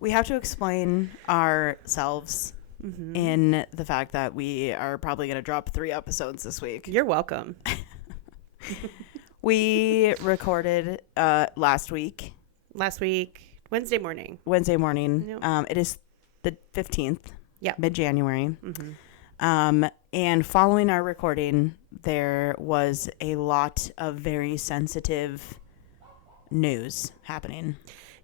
We have to explain ourselves in the fact that we are probably going to drop 3 episodes this week. You're welcome. We recorded last week. Wednesday morning. Yep. It is the 15th, mid-January. And following our recording, there was a lot of very sensitive news happening.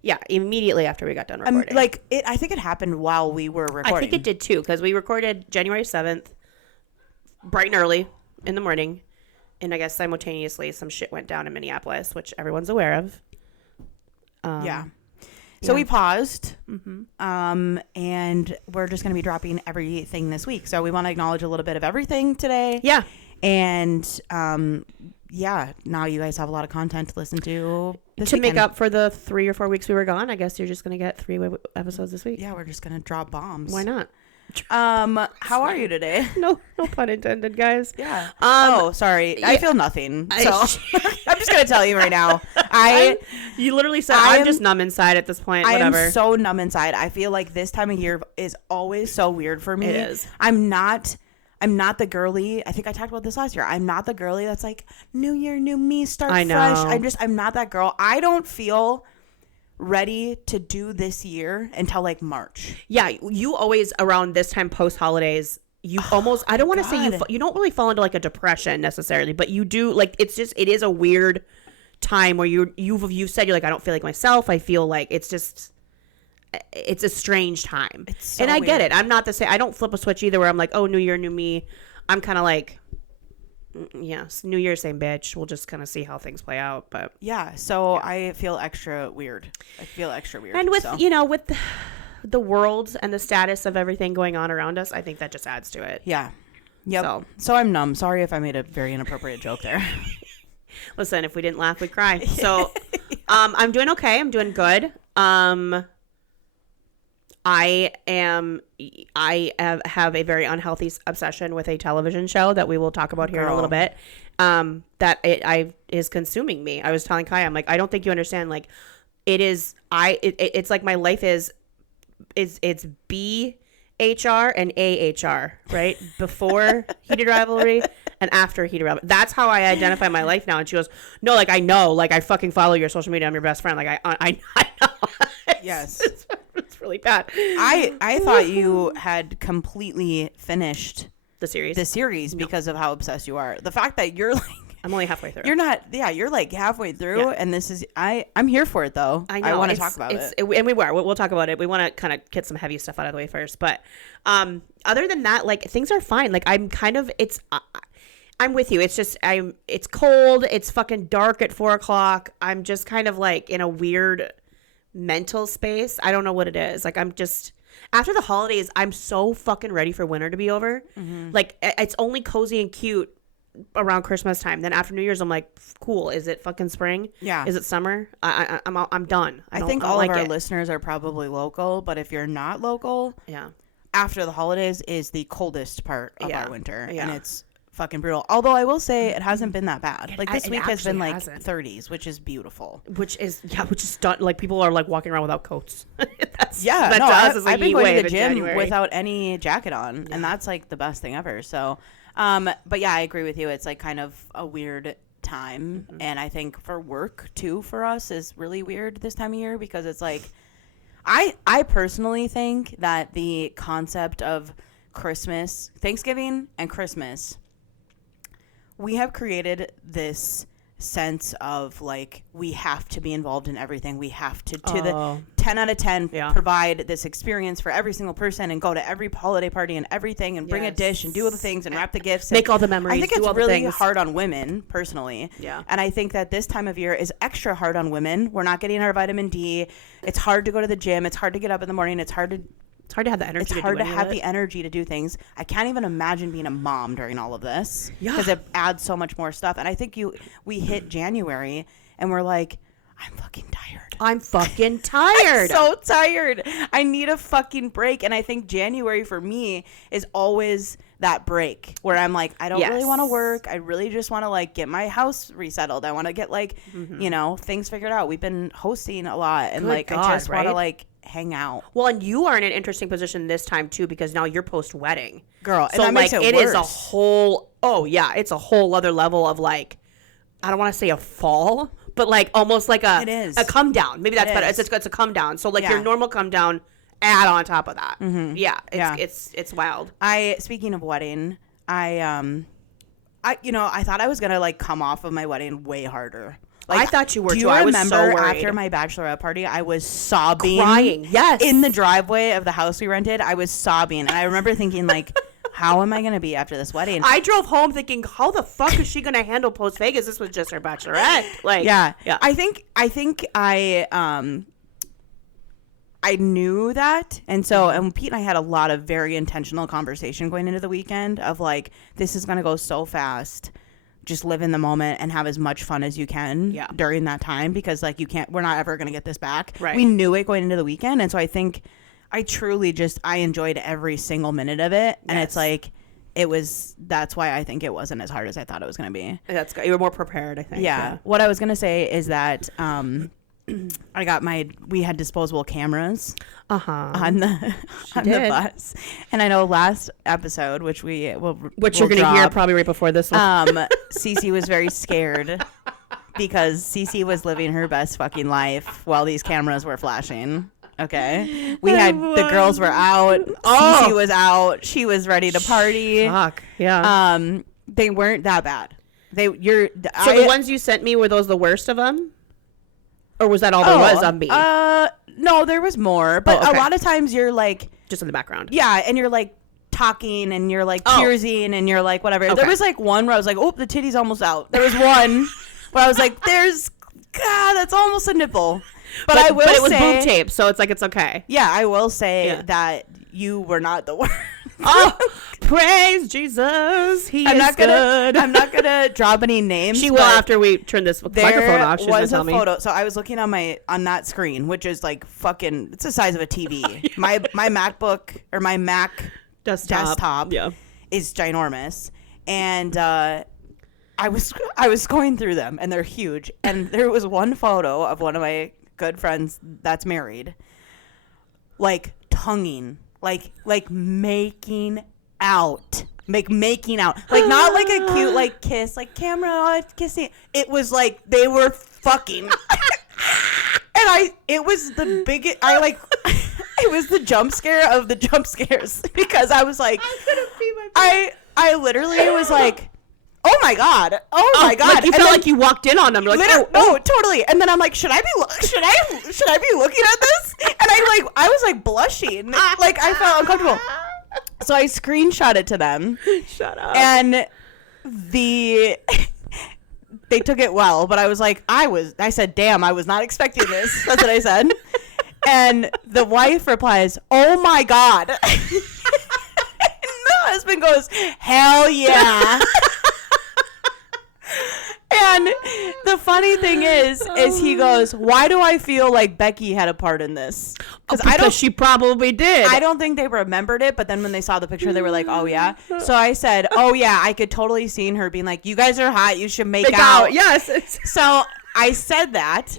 Yeah, immediately after we got done recording. I think it happened while we were recording. I think it did too, because we recorded January 7th, bright and early in the morning. And I guess simultaneously some shit went down in Minneapolis, which everyone's aware of. So we paused, and we're just going to be dropping everything this week. So we want to acknowledge a little bit of everything today. Yeah. And, now you guys have a lot of content to listen to this weekend. Make up for the 3 or 4 weeks we were gone, I guess you're just going to get 3 episodes this week. Yeah, we're just going to drop bombs. Why not? How are you today? No pun intended, guys. Yeah. Sorry. I feel nothing. So I'm just going to tell you right now. You literally said I'm just numb inside at this point. Whatever. I am so numb inside. I feel like this time of year is always so weird for me. It is. I'm not the girly. I think I talked about this last year. I'm not the girly that's like, new year, new me, start fresh. I'm not that girl. I don't feel ready to do this year until like March. Yeah, you always around this time post holidays, you almost I don't want to say you don't really fall into like a depression necessarily, but you do like it is a weird time where you've said you're like I don't feel like myself. I feel like it's a strange time. And I get it. I'm not the same. I don't flip a switch either where I'm like, oh, new year, new me. I'm kind of like, yes, new year, same bitch. We'll just kind of see how things play out. But I feel extra weird. And with, with the world and the status of everything going on around us, I think that just adds to it. Yeah. Yep. So I'm numb. Sorry if I made a very inappropriate joke there. Listen, if we didn't laugh, we'd cry. So I'm doing okay. I'm doing good. I have a very unhealthy obsession with a television show that we will talk about here in a little bit. That is consuming me. I was telling Kiah, I'm like, I don't think you understand. Like, it's like my life it's BHR and AHR, right? Before Heated Rivalry and after Heated Rivalry. That's how I identify my life now. And she goes, no, like I know, like I fucking follow your social media. I'm your best friend. Like I know. Yes. It's really bad. I thought you had completely finished the series because of how obsessed you are. The fact that you're like, I'm only halfway through. You're not. Yeah, you're like halfway through, and this is. I'm here for it though. I know. I want to talk about it, and we'll talk about it. We want to kind of get some heavy stuff out of the way first, but other than that, like things are fine. Like I'm kind of. I'm with you. It's just It's cold. It's fucking dark at 4:00. I'm just kind of like in a weird mental space. I don't know what it is. Like I'm just. After the holidays, I'm so fucking ready for winter to be over. Mm-hmm. Like it's only cozy and cute around Christmas time. Then after New Year's, I'm like, cool. Is it fucking spring? Yeah. Is it summer? I'm done. I think all of our listeners are probably local, but if you're not local, after the holidays is the coldest part of our winter, and it's fucking brutal. Although I will say it hasn't been that bad. Like this week has been like 30s, which is beautiful. Which is done. Like people are like walking around without coats. I've been going to the gym without any jacket on, and that's like the best thing ever. So. But yeah, I agree with you. It's like kind of a weird time. Mm-hmm. And I think for work too, for us is really weird this time of year because it's like, I personally think that the concept of Thanksgiving and Christmas, we have created this sense of like, we have to be involved in everything. We have to the 10 out of 10 provide this experience for every single person and go to every holiday party and everything and bring a dish and do all the things and wrap the gifts. Make all the memories. I think it's really hard on women personally. Yeah. And I think that this time of year is extra hard on women. We're not getting our vitamin D. It's hard to go to the gym. It's hard to get up in the morning. It's hard to have the energy. It's hard to have the energy to do things. I can't even imagine being a mom during all of this because it adds so much more stuff. And I think we hit January and we're like, I'm fucking tired. I'm so tired. I need a fucking break. And I think January for me is always that break where I'm like, I don't really want to work. I really just want to like get my house resettled. I want to get like, things figured out. We've been hosting a lot and I just want to like hang out. Well, and you are in an interesting position this time too, because now you're post-wedding. Girl, so and that makes it worse. Is a whole, it's a whole other level of like, I don't want to say a fall, but like almost like a come down. Maybe that's better. It's a come down. So like your normal come down, add on top of that. Mm-hmm. Yeah, it's wild. Speaking of wedding, I thought I was gonna like come off of my wedding way harder. Like, I thought you were too. I was so worried. After my bachelorette party, I was sobbing, crying. Yes, in the driveway of the house we rented, I was sobbing, and I remember thinking like, how am I gonna be after this wedding? I drove home thinking, how the fuck is she gonna handle post Vegas? This was just her bachelorette. Like, yeah. I think I knew that, and so and Pete and I had a lot of very intentional conversation going into the weekend of like, this is gonna go so fast. Just live in the moment and have as much fun as you can during that time, because like we're not ever going to get this back. Right. We knew it going into the weekend. And so I think I truly I enjoyed every single minute of it. And it's like, that's why I think it wasn't as hard as I thought it was going to be. That's good. You were more prepared, I think. Yeah. What I was going to say is that, we had disposable cameras on the bus, and I know last episode, which you're going to hear probably right before this one. Cece was very scared because Cece was living her best fucking life while these cameras were flashing. Okay, the girls were out. Cece was out. She was ready to party. Fuck yeah. They weren't that bad. The ones you sent me, were those the worst of them? Or was that all there was on me? No, there was more. But a lot of times you're like... just in the background. Yeah, and you're like talking and you're like cheersing and you're like whatever. Okay. There was like one where I was like, oh, the titty's almost out. There was one where I was like, that's almost a nipple. But it was boob tape, so it's like it's okay. Yeah, I will say that you were not the worst. Oh, praise Jesus. He is good. I'm not gonna drop any names. She will after we turn this microphone off. There was a photo. So I was looking on that screen, which is like fucking. It's the size of a TV. My MacBook or my Mac desktop is ginormous, and I was going through them, and they're huge. And there was one photo of one of my good friends that's married, like tonguing. Like making out, like not like a cute like kiss, like camera kissing. It was like they were fucking, and it was the biggest. It was the jump scare of the jump scares, because I was like, I literally was like, oh my god, like you felt like you walked in on them. You're like, no, totally. And then I'm like, should I be looking at this? And I was like blushing, like I felt uncomfortable. So I screenshot it to them. Shut up. And they took it well, but I was like, I said, damn, I was not expecting this. That's what I said. And the wife replies, oh my god. And the husband goes, hell yeah. And the funny thing is he goes, why do I feel like Becky had a part in this? Because she probably did. I don't think they remembered it, but then when they saw the picture, they were like, oh yeah. So I said, oh yeah, I could totally see her being like, you guys are hot, you should make out. Yes. So I said that,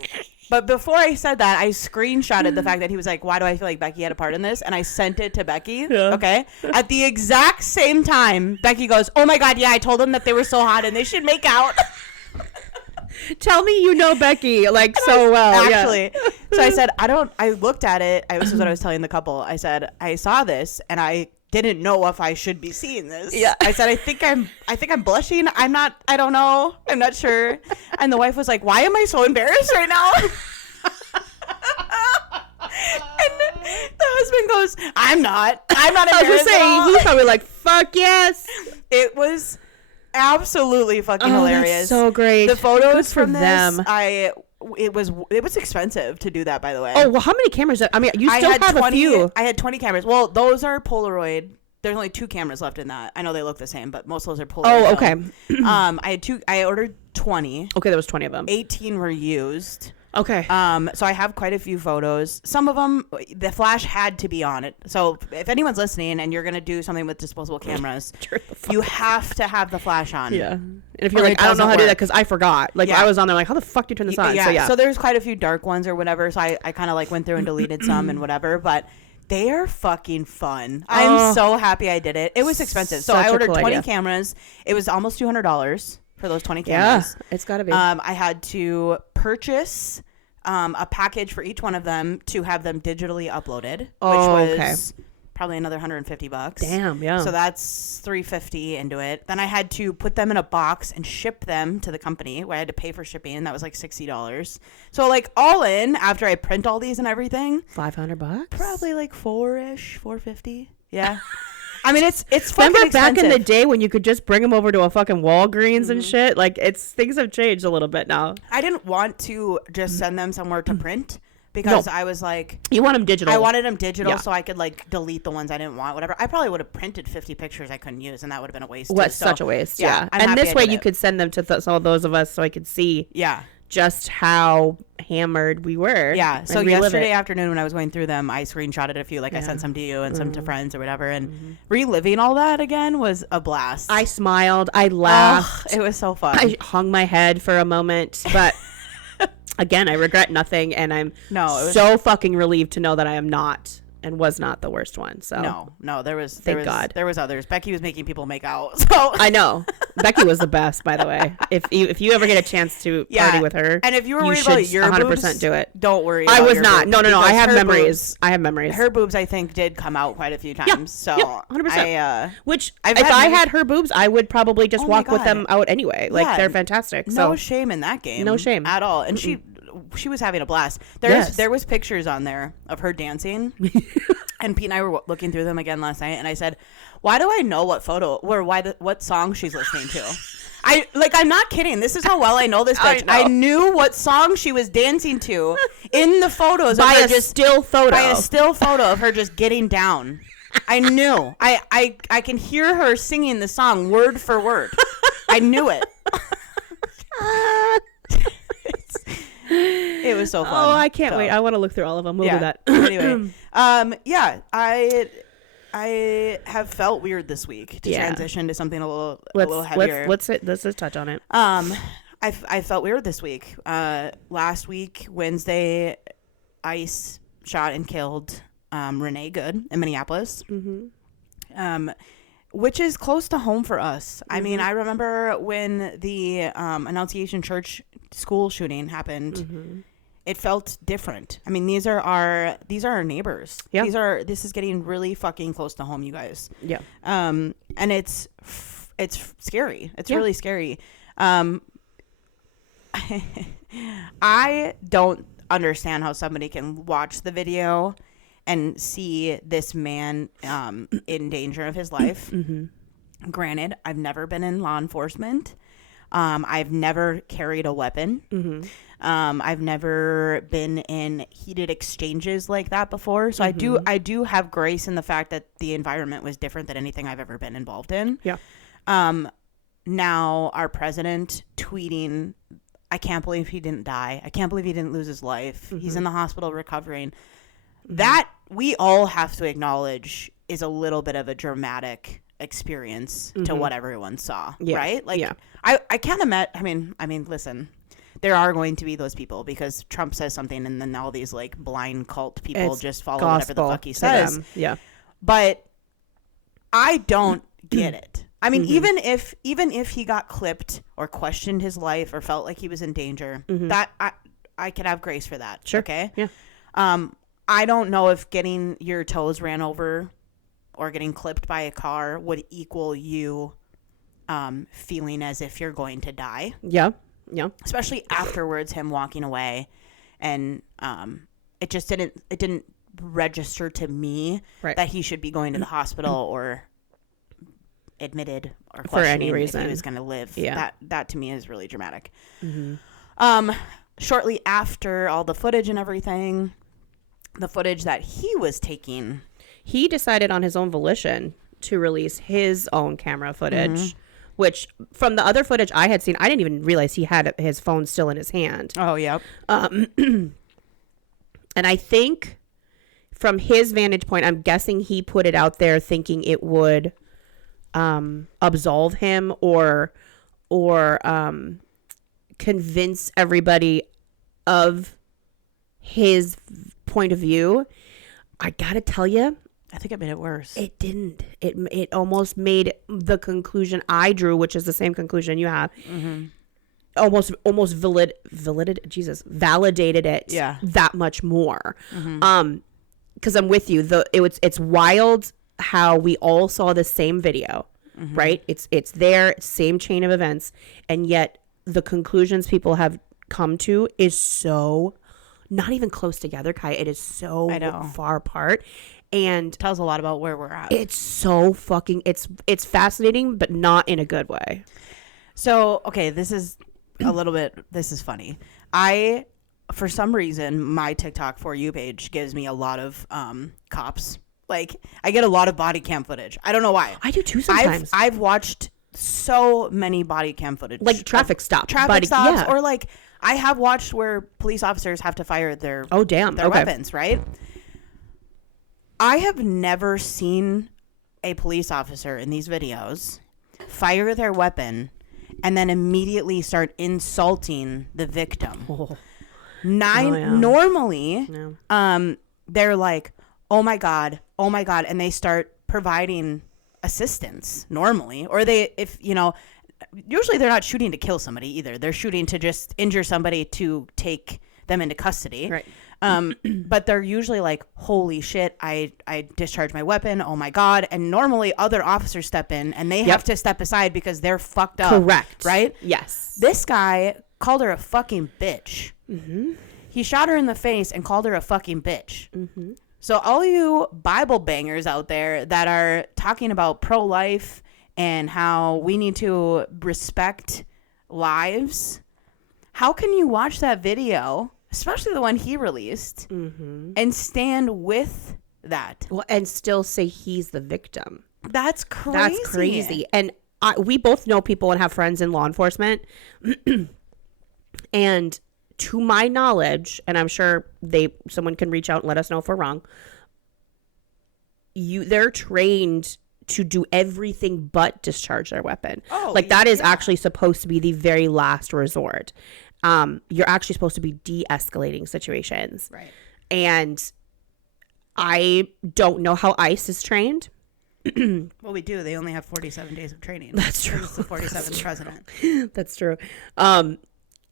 but before I said that, I screenshotted the fact that he was like, why do I feel like Becky had a part in this? And I sent it to Becky. Yeah. Okay. At the exact same time, Becky goes, oh my god, yeah, I told them that they were so hot and they should make out. Tell me you know Becky like so well. Actually. Yeah. So I said, I looked at it. This is what I was telling the couple. I said, I saw this and I didn't know if I should be seeing this. Yeah. I said, I think I'm blushing. I don't know. I'm not sure. And the wife was like, why am I so embarrassed right now? And the husband goes, I'm not embarrassed. I was saying, he's probably like, fuck yes. It was absolutely fucking hilarious. That's so great. The photos from them. It was expensive to do that, by the way. Oh, well, how many cameras? I mean, you still have 20, a few. I had 20 cameras. Well, those are Polaroid. There's only 2 cameras left in that. I know they look the same, but most of those are Polaroid. Oh, okay. I ordered 20. Okay, there was 20 of them. 18 were used. Okay. So I have quite a few photos. Some of them, the flash had to be on it. So if anyone's listening and you're going to do something with disposable cameras, you have to have the flash on. Yeah. And if you're like, I don't know how to do that because I forgot. Like, I was on there like, how the fuck do you turn this on? Yeah. So there's quite a few dark ones or whatever. So I kind of like went through and deleted some and whatever. But they are fucking fun. I'm so happy I did it. It was expensive. So I ordered 20 cameras. It was almost $200 for those 20 cameras. Yeah, it's got to be. I had to purchase a package for each one of them to have them digitally uploaded, which was probably another $150. Damn, yeah. So that's $350 into it. Then I had to put them in a box and ship them to the company where I had to pay for shipping, and that was like $60. So like all in, after I print all these and everything, $500? Probably like $450. Yeah. I mean, it's fucking Remember expensive. back in the day when you could just bring them over to a fucking Walgreens and shit? Like, things have changed a little bit now. I didn't want to just send them somewhere to print because I was like... You want them digital. I wanted them digital so I could, like, delete the ones I didn't want, whatever. I probably would have printed 50 pictures I couldn't use, and that would have been a waste. Such a waste, yeah. And this way you could send them to some of those of us so I could see... Yeah. Just how hammered we were. Yeah. So yesterday afternoon when I was going through them, I screenshotted a few. Like I sent some to you and some to friends or whatever. And reliving all that again was a blast. I smiled. I laughed. It was so fun. I hung my head for a moment. But again, I regret nothing. And I'm so fucking relieved to know that I am not and was not the worst one. So no, there was God. There was others. Becky was making people make out. So I know. Becky was the best, by the way. If you ever get a chance to party with her, and if you were worried about your 100% boobs, do it. Don't worry. I was not. No. I have memories. I have memories. Her boobs, I think, did come out quite a few times. So 100%. Which if I had her boobs, I would probably just walk with them out anyway. Like they're fantastic. No shame in that game. No shame at all. And she was having a blast. There was pictures on there of her dancing. And Pete and I were looking through them again last night, and I said, "Why do I know what what song she's listening to?" I'm not kidding. This is how well I know this bitch. I knew what song she was dancing to in the photos by a still photo of her just getting down. I knew. I can hear her singing the song word for word. I knew it. It was so fun. Oh, I can't wait. I want to look through all of them. We'll do that. Anyway, I have felt weird this week to transition to something a little heavier. Let's just touch on it. I felt weird this week. Last week, Wednesday, ICE shot and killed Renee Good in Minneapolis. Which is close to home for us. I mean, I remember when the Annunciation Church school shooting happened. It felt different. I mean, these are our neighbors. Yeah. This is getting really fucking close to home, you guys. Yeah. And it's scary. It's really scary. I don't understand how somebody can watch the video and see this man in danger of his life. Granted, I've never been in law enforcement. I've never carried a weapon. I've never been in heated exchanges like that before. So I do have grace in the fact that the environment was different than anything I've ever been involved in. Yeah. Now our president tweeting, I can't believe he didn't die. I can't believe he didn't lose his life. He's in the hospital recovering. That we all have to acknowledge is a little bit of a dramatic experience to what everyone saw, right? Like, I can't imagine. I mean, listen, there are going to be those people because Trump says something and then all these like blind cult people just follow whatever the fuck he says. Them. Yeah, but I don't get it. I mean, even if he got clipped or questioned his life or felt like he was in danger, that I could have grace for that. Sure. Okay. Yeah. I don't know if getting your toes ran over or getting clipped by a car would equal you feeling as if you're going to die. Yeah. Yeah. Especially afterwards, him walking away. And it just didn't register to me that he should be going to the hospital or admitted or for any reason if he was going to live. Yeah. That to me is really dramatic. Shortly after all the footage and everything, the footage that he was taking, he decided on his own volition to release his own camera footage which from the other footage I had seen, I didn't even realize he had his phone still in his hand. Oh, yep. And I think from his vantage point, I'm guessing he put it out there thinking it would absolve him or convince everybody of his point of view. I gotta tell you, I think it made it worse. It didn't. It almost made the conclusion I drew, which is the same conclusion you have, almost validated it that much more. Because I'm with you. It's wild how we all saw the same video, right? It's there, same chain of events, and yet the conclusions people have come to is so not even close together, Kiah. It is so far apart. And tells a lot about where we're at. It's so fucking it's fascinating, but not in a good way. So, okay, this is funny. For some reason, my TikTok For You page gives me a lot of cops. Like, I get a lot of body cam footage. I don't know why. I do too sometimes. I've watched so many body cam footage. Like traffic stops. Or like I have watched where police officers have to fire their weapons, right? I have never seen a police officer in these videos fire their weapon and then immediately start insulting the victim. Normally, they're like, oh my God, and they start providing assistance normally. Or usually they're not shooting to kill somebody either. They're shooting to just injure somebody to take them into custody. Right. But they're usually like, holy shit, I discharged my weapon. Oh my God. And normally other officers step in and they have to step aside because they're fucked up. Correct. Right? Yes. This guy called her a fucking bitch. Mm-hmm. He shot her in the face and called her a fucking bitch. Mm-hmm. So all you Bible bangers out there that are talking about pro-life and how we need to respect lives, how can you watch that video, especially the one he released, and stand with that? Well, and still say he's the victim. That's crazy. And we both know people and have friends in law enforcement. And to my knowledge, and I'm sure someone can reach out and let us know if we're wrong, they're trained to do everything but discharge their weapon. That is actually supposed to be the very last resort. You're actually supposed to be de-escalating situations. Right. And I don't know how ICE is trained. Well, we do. They only have 47 days of training. That's true. It's the 47th president. That's true.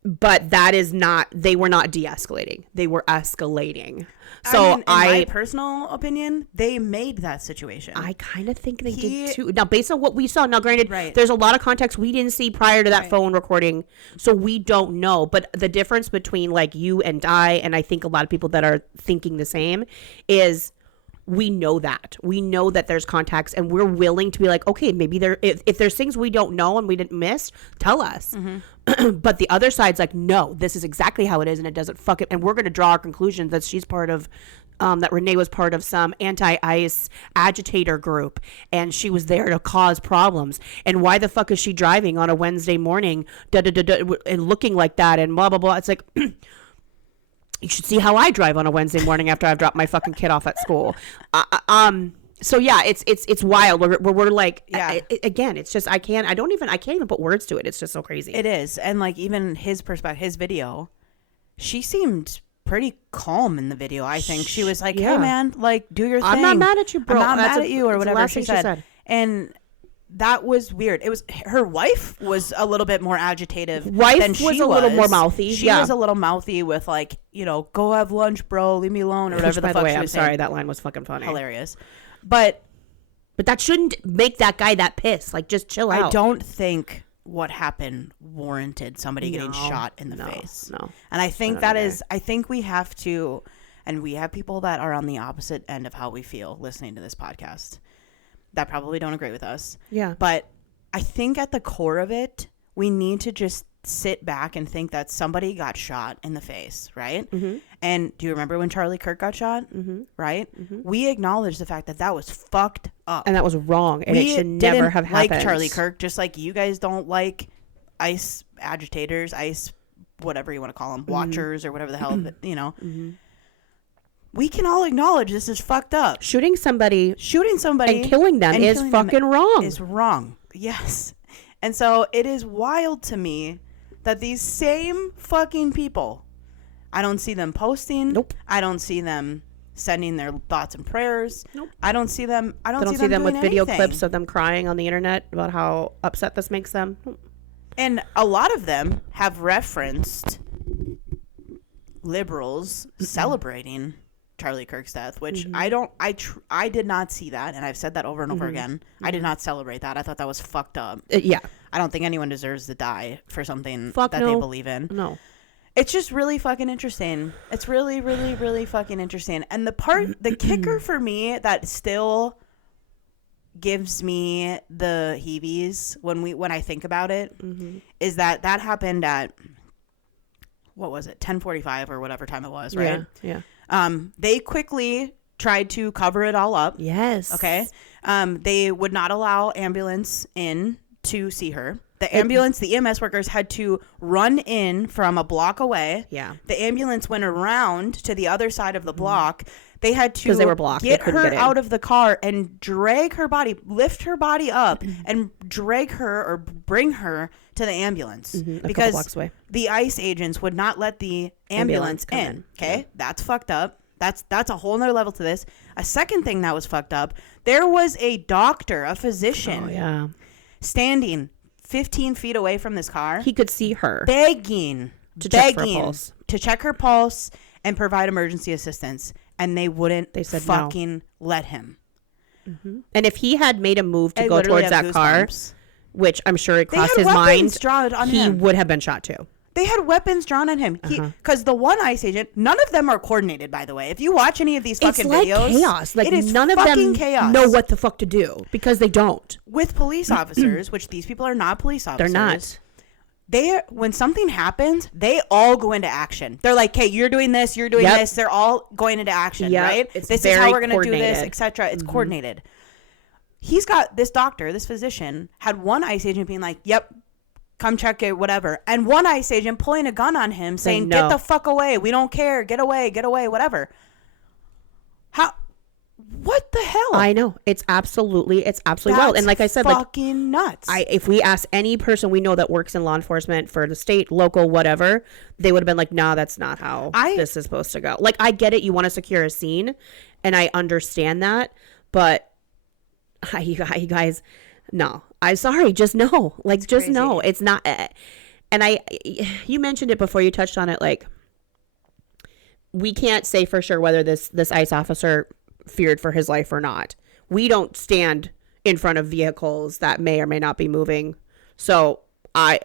But that is not, they were not de-escalating. They were escalating. So in my personal opinion, they made that situation. I kind of think they did too. Now, based on what we saw, now granted, there's a lot of context we didn't see prior to that phone recording. So we don't know. But the difference between like you and I think a lot of people that are thinking the same is we know that. We know that there's contacts and we're willing to be like, okay, maybe if there's things we don't know and we didn't miss, tell us. Mm-hmm. But the other side's like, no, this is exactly how it is and it doesn't fuck it. And we're going to draw our conclusions that she's part of, that Renee was part of some anti-ICE agitator group and she was there to cause problems. And why the fuck is she driving on a Wednesday morning and looking like that and blah, blah, blah. It's like... You should see how I drive on a Wednesday morning after I've dropped my fucking kid off at school. So yeah, it's wild. We're like, again, it's just I can't even put words to it. It's just so crazy. It is, and like even his perspective, his video, she seemed pretty calm in the video. I think she was like, "Hey man, like do your thing. I'm not mad at you, bro. I'm not mad at you," or whatever she said. And that was weird. It was her wife was a little bit more agitative. Than she was a little more mouthy. She was a little mouthy with like, go have lunch, bro. Leave me alone, or whatever the fuck she was saying. I'm sorry, that line was fucking funny. Hilarious, but that shouldn't make that guy that pissed. Like, just chill out. I don't think what happened warranted somebody getting shot in the face. No, and I think I think we have to, and we have people that are on the opposite end of how we feel listening to this podcast that probably don't agree with us. Yeah. But I think at the core of it, we need to just sit back and think that somebody got shot in the face, right? Mm-hmm. And do you remember when Charlie Kirk got shot? Mm-hmm. Right? Mm-hmm. We acknowledge the fact that that was fucked up. And that was wrong. And it should never have happened. Like Charlie Kirk, just like you guys don't like ICE agitators, ICE, whatever you want to call them, watchers or whatever the hell, you know. Mm-hmm. We can all acknowledge this is fucked up. Shooting somebody and killing them is fucking wrong. Is wrong. Yes. And so it is wild to me that these same fucking people, I don't see them posting. Nope. I don't see them sending their thoughts and prayers. Nope. I don't see them. I don't see them with doing video anything. clips of them crying on the internet about how upset this makes them. And a lot of them have referenced liberals celebrating Charlie Kirk's death, which I did not see that, and I've said that over and over again. I did not celebrate that. I thought that was fucked up. Yeah. I don't think anyone deserves to die for something they believe in. No. It's just really fucking interesting. It's really, really, really fucking interesting. And the kicker for me that still gives me the heebies when I think about it is that happened at, what was it, 10:45 or whatever time it was, right? Yeah. They quickly tried to cover it all up. Yes. Okay. They would not allow ambulance in to see her. The ambulance, the EMS workers had to run in from a block away. Yeah. The ambulance went around to the other side of the block. They had to they were blocked. Get her out of the car and drag her body, lift her body up and drag her or bring her to the ambulance because the ICE agents would not let the ambulance in. Okay. Yeah. That's fucked up. That's a whole nother level to this. A second thing that was fucked up, there was a doctor, a physician standing 15 feet away from this car. He could see her begging to check her pulse and provide emergency assistance. And they wouldn't. They said fucking let him. Mm-hmm. And if he had made a move to go towards that car, which I'm sure it crossed his mind, he would have been shot too. They had weapons drawn on him. Because the one ICE agent, none of them are coordinated, by the way. If you watch any of these fucking videos, it's chaos. Like, it is none of them chaos. know what the fuck to do because they don't. With police officers, which these people are not police officers. They're not. When something happens, they all go into action. They're like, "Hey, you're doing this, you're doing this." They're all going into action, right? This is how we're going to do this, etc. It's coordinated. He's got this doctor, this physician, had one ICE agent being like, "Yep, come check it, whatever," and one ICE agent pulling a gun on him, saying, "Get the fuck away. We don't care. Get away, whatever." How? What the hell? I know. It's absolutely wild. And like I said, fucking nuts. If we ask any person we know that works in law enforcement for the state, local, whatever, they would have been like, "No, that's not how this is supposed to go." Like, I get it. You want to secure a scene, and I understand that, but you guys, no. I'm sorry. Just no. Like, it's just crazy. No. It's not. And you mentioned it before. You touched on it. Like, we can't say for sure whether this ICE officer feared for his life or not. We don't stand in front of vehicles that may or may not be moving. So I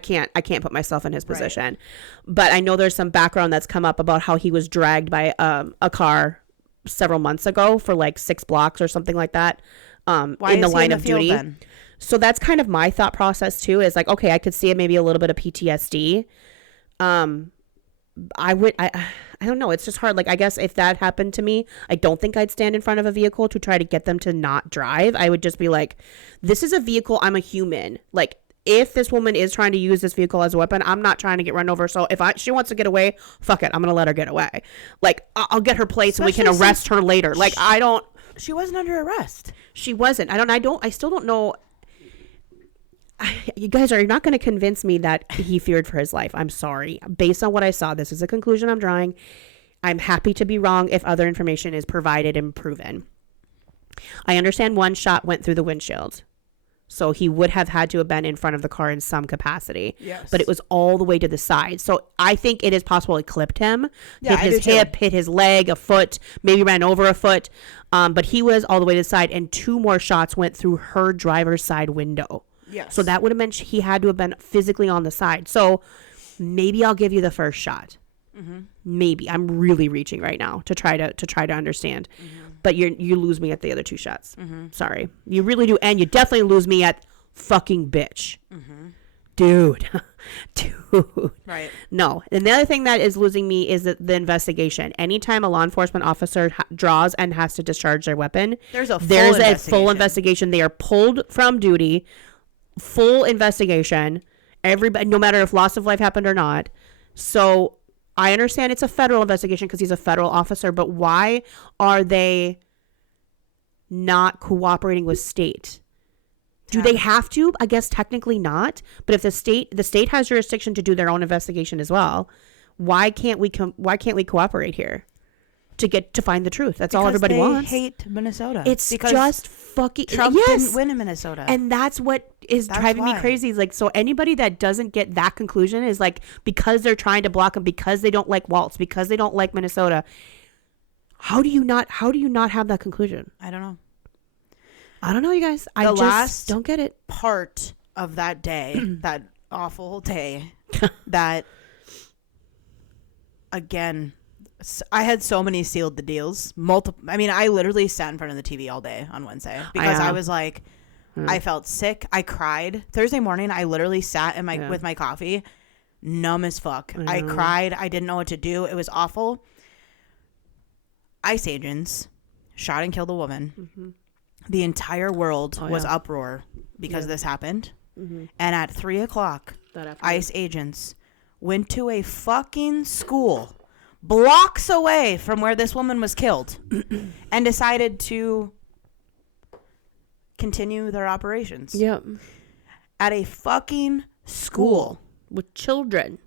can't put myself in his position. Right. But I know there's some background that's come up about how he was dragged by a car several months ago for like 6 blocks or something like that in the line of duty. Then? So that's kind of my thought process too, is like, okay, I could see it maybe a little bit of PTSD. I don't know. It's just hard. Like, I guess if that happened to me, I don't think I'd stand in front of a vehicle to try to get them to not drive. I would just be like, this is a vehicle. I'm a human. Like, if this woman is trying to use this vehicle as a weapon, I'm not trying to get run over. So if she wants to get away, fuck it. I'm going to let her get away. Like, I'll get her plates and we can arrest her later. Like, she wasn't under arrest. She wasn't. I still don't know. You guys are not going to convince me that he feared for his life. I'm sorry. Based on what I saw, this is a conclusion I'm drawing. I'm happy to be wrong if other information is provided and proven. I understand one shot went through the windshield. So he would have had to have been in front of the car in some capacity. Yes. But it was all the way to the side. So I think it is possible it clipped him. Hit his hip, hit his leg, a foot, maybe ran over a foot. But he was all the way to the side. And 2 more shots went through her driver's side window. Yes. So that would have meant he had to have been physically on the side. So maybe I'll give you the first shot. Mm-hmm. Maybe. I'm really reaching right now to try to understand. Mm-hmm. But you lose me at the other 2 shots. Mm-hmm. Sorry. You really do. And you definitely lose me at fucking bitch. Mm-hmm. dude. Right. No. And the other thing that is losing me is the investigation. Anytime a law enforcement officer draws and has to discharge their weapon, there's a full investigation. They are pulled from duty, full investigation. Everybody, no matter if loss of life happened or not. So I understand it's a federal investigation because he's a federal officer, but why are they not cooperating with state? Do they have to? I guess technically not. But if the state has jurisdiction to do their own investigation as well, why can't we cooperate here to find the truth? That's all everybody wants. They hate Minnesota. It's because just fucking Trump didn't win in Minnesota, and that's what is driving me crazy. Like, so anybody that doesn't get that conclusion is like, because they're trying to block them, because they don't like Waltz, because they don't like Minnesota. How do you not have that conclusion? I don't know. You guys. I just don't get it. Part of that day, that awful day, that again, I had so many sealed the deals. I mean, I literally sat in front of the TV all day on Wednesday because I was like, I felt sick. I cried. Thursday morning, I literally sat with my coffee, numb as fuck. I cried. I didn't know what to do. It was awful. ICE agents shot and killed a woman. Mm-hmm. The entire world was uproar because this happened. Mm-hmm. And at 3:00, ICE agents went to a fucking school blocks away from where this woman was killed and decided to continue their operations. Yep. At a fucking school with children.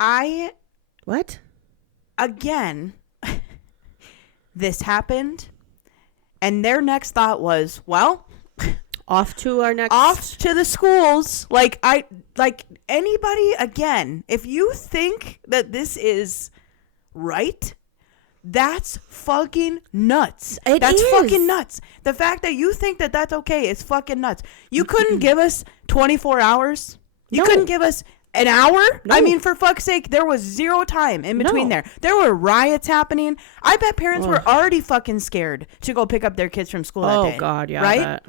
Again, this happened. And their next thought was, well, off to the schools. Like anybody, again, if you think that this is right, that's fucking nuts. That's fucking nuts. The fact that you think that that's okay is fucking nuts. You couldn't give us 24 hours. You couldn't give us an hour? No. I mean, for fuck's sake, there was zero time in between there. There were riots happening. I bet parents were already fucking scared to go pick up their kids from school that day. Oh, God, yeah. Right?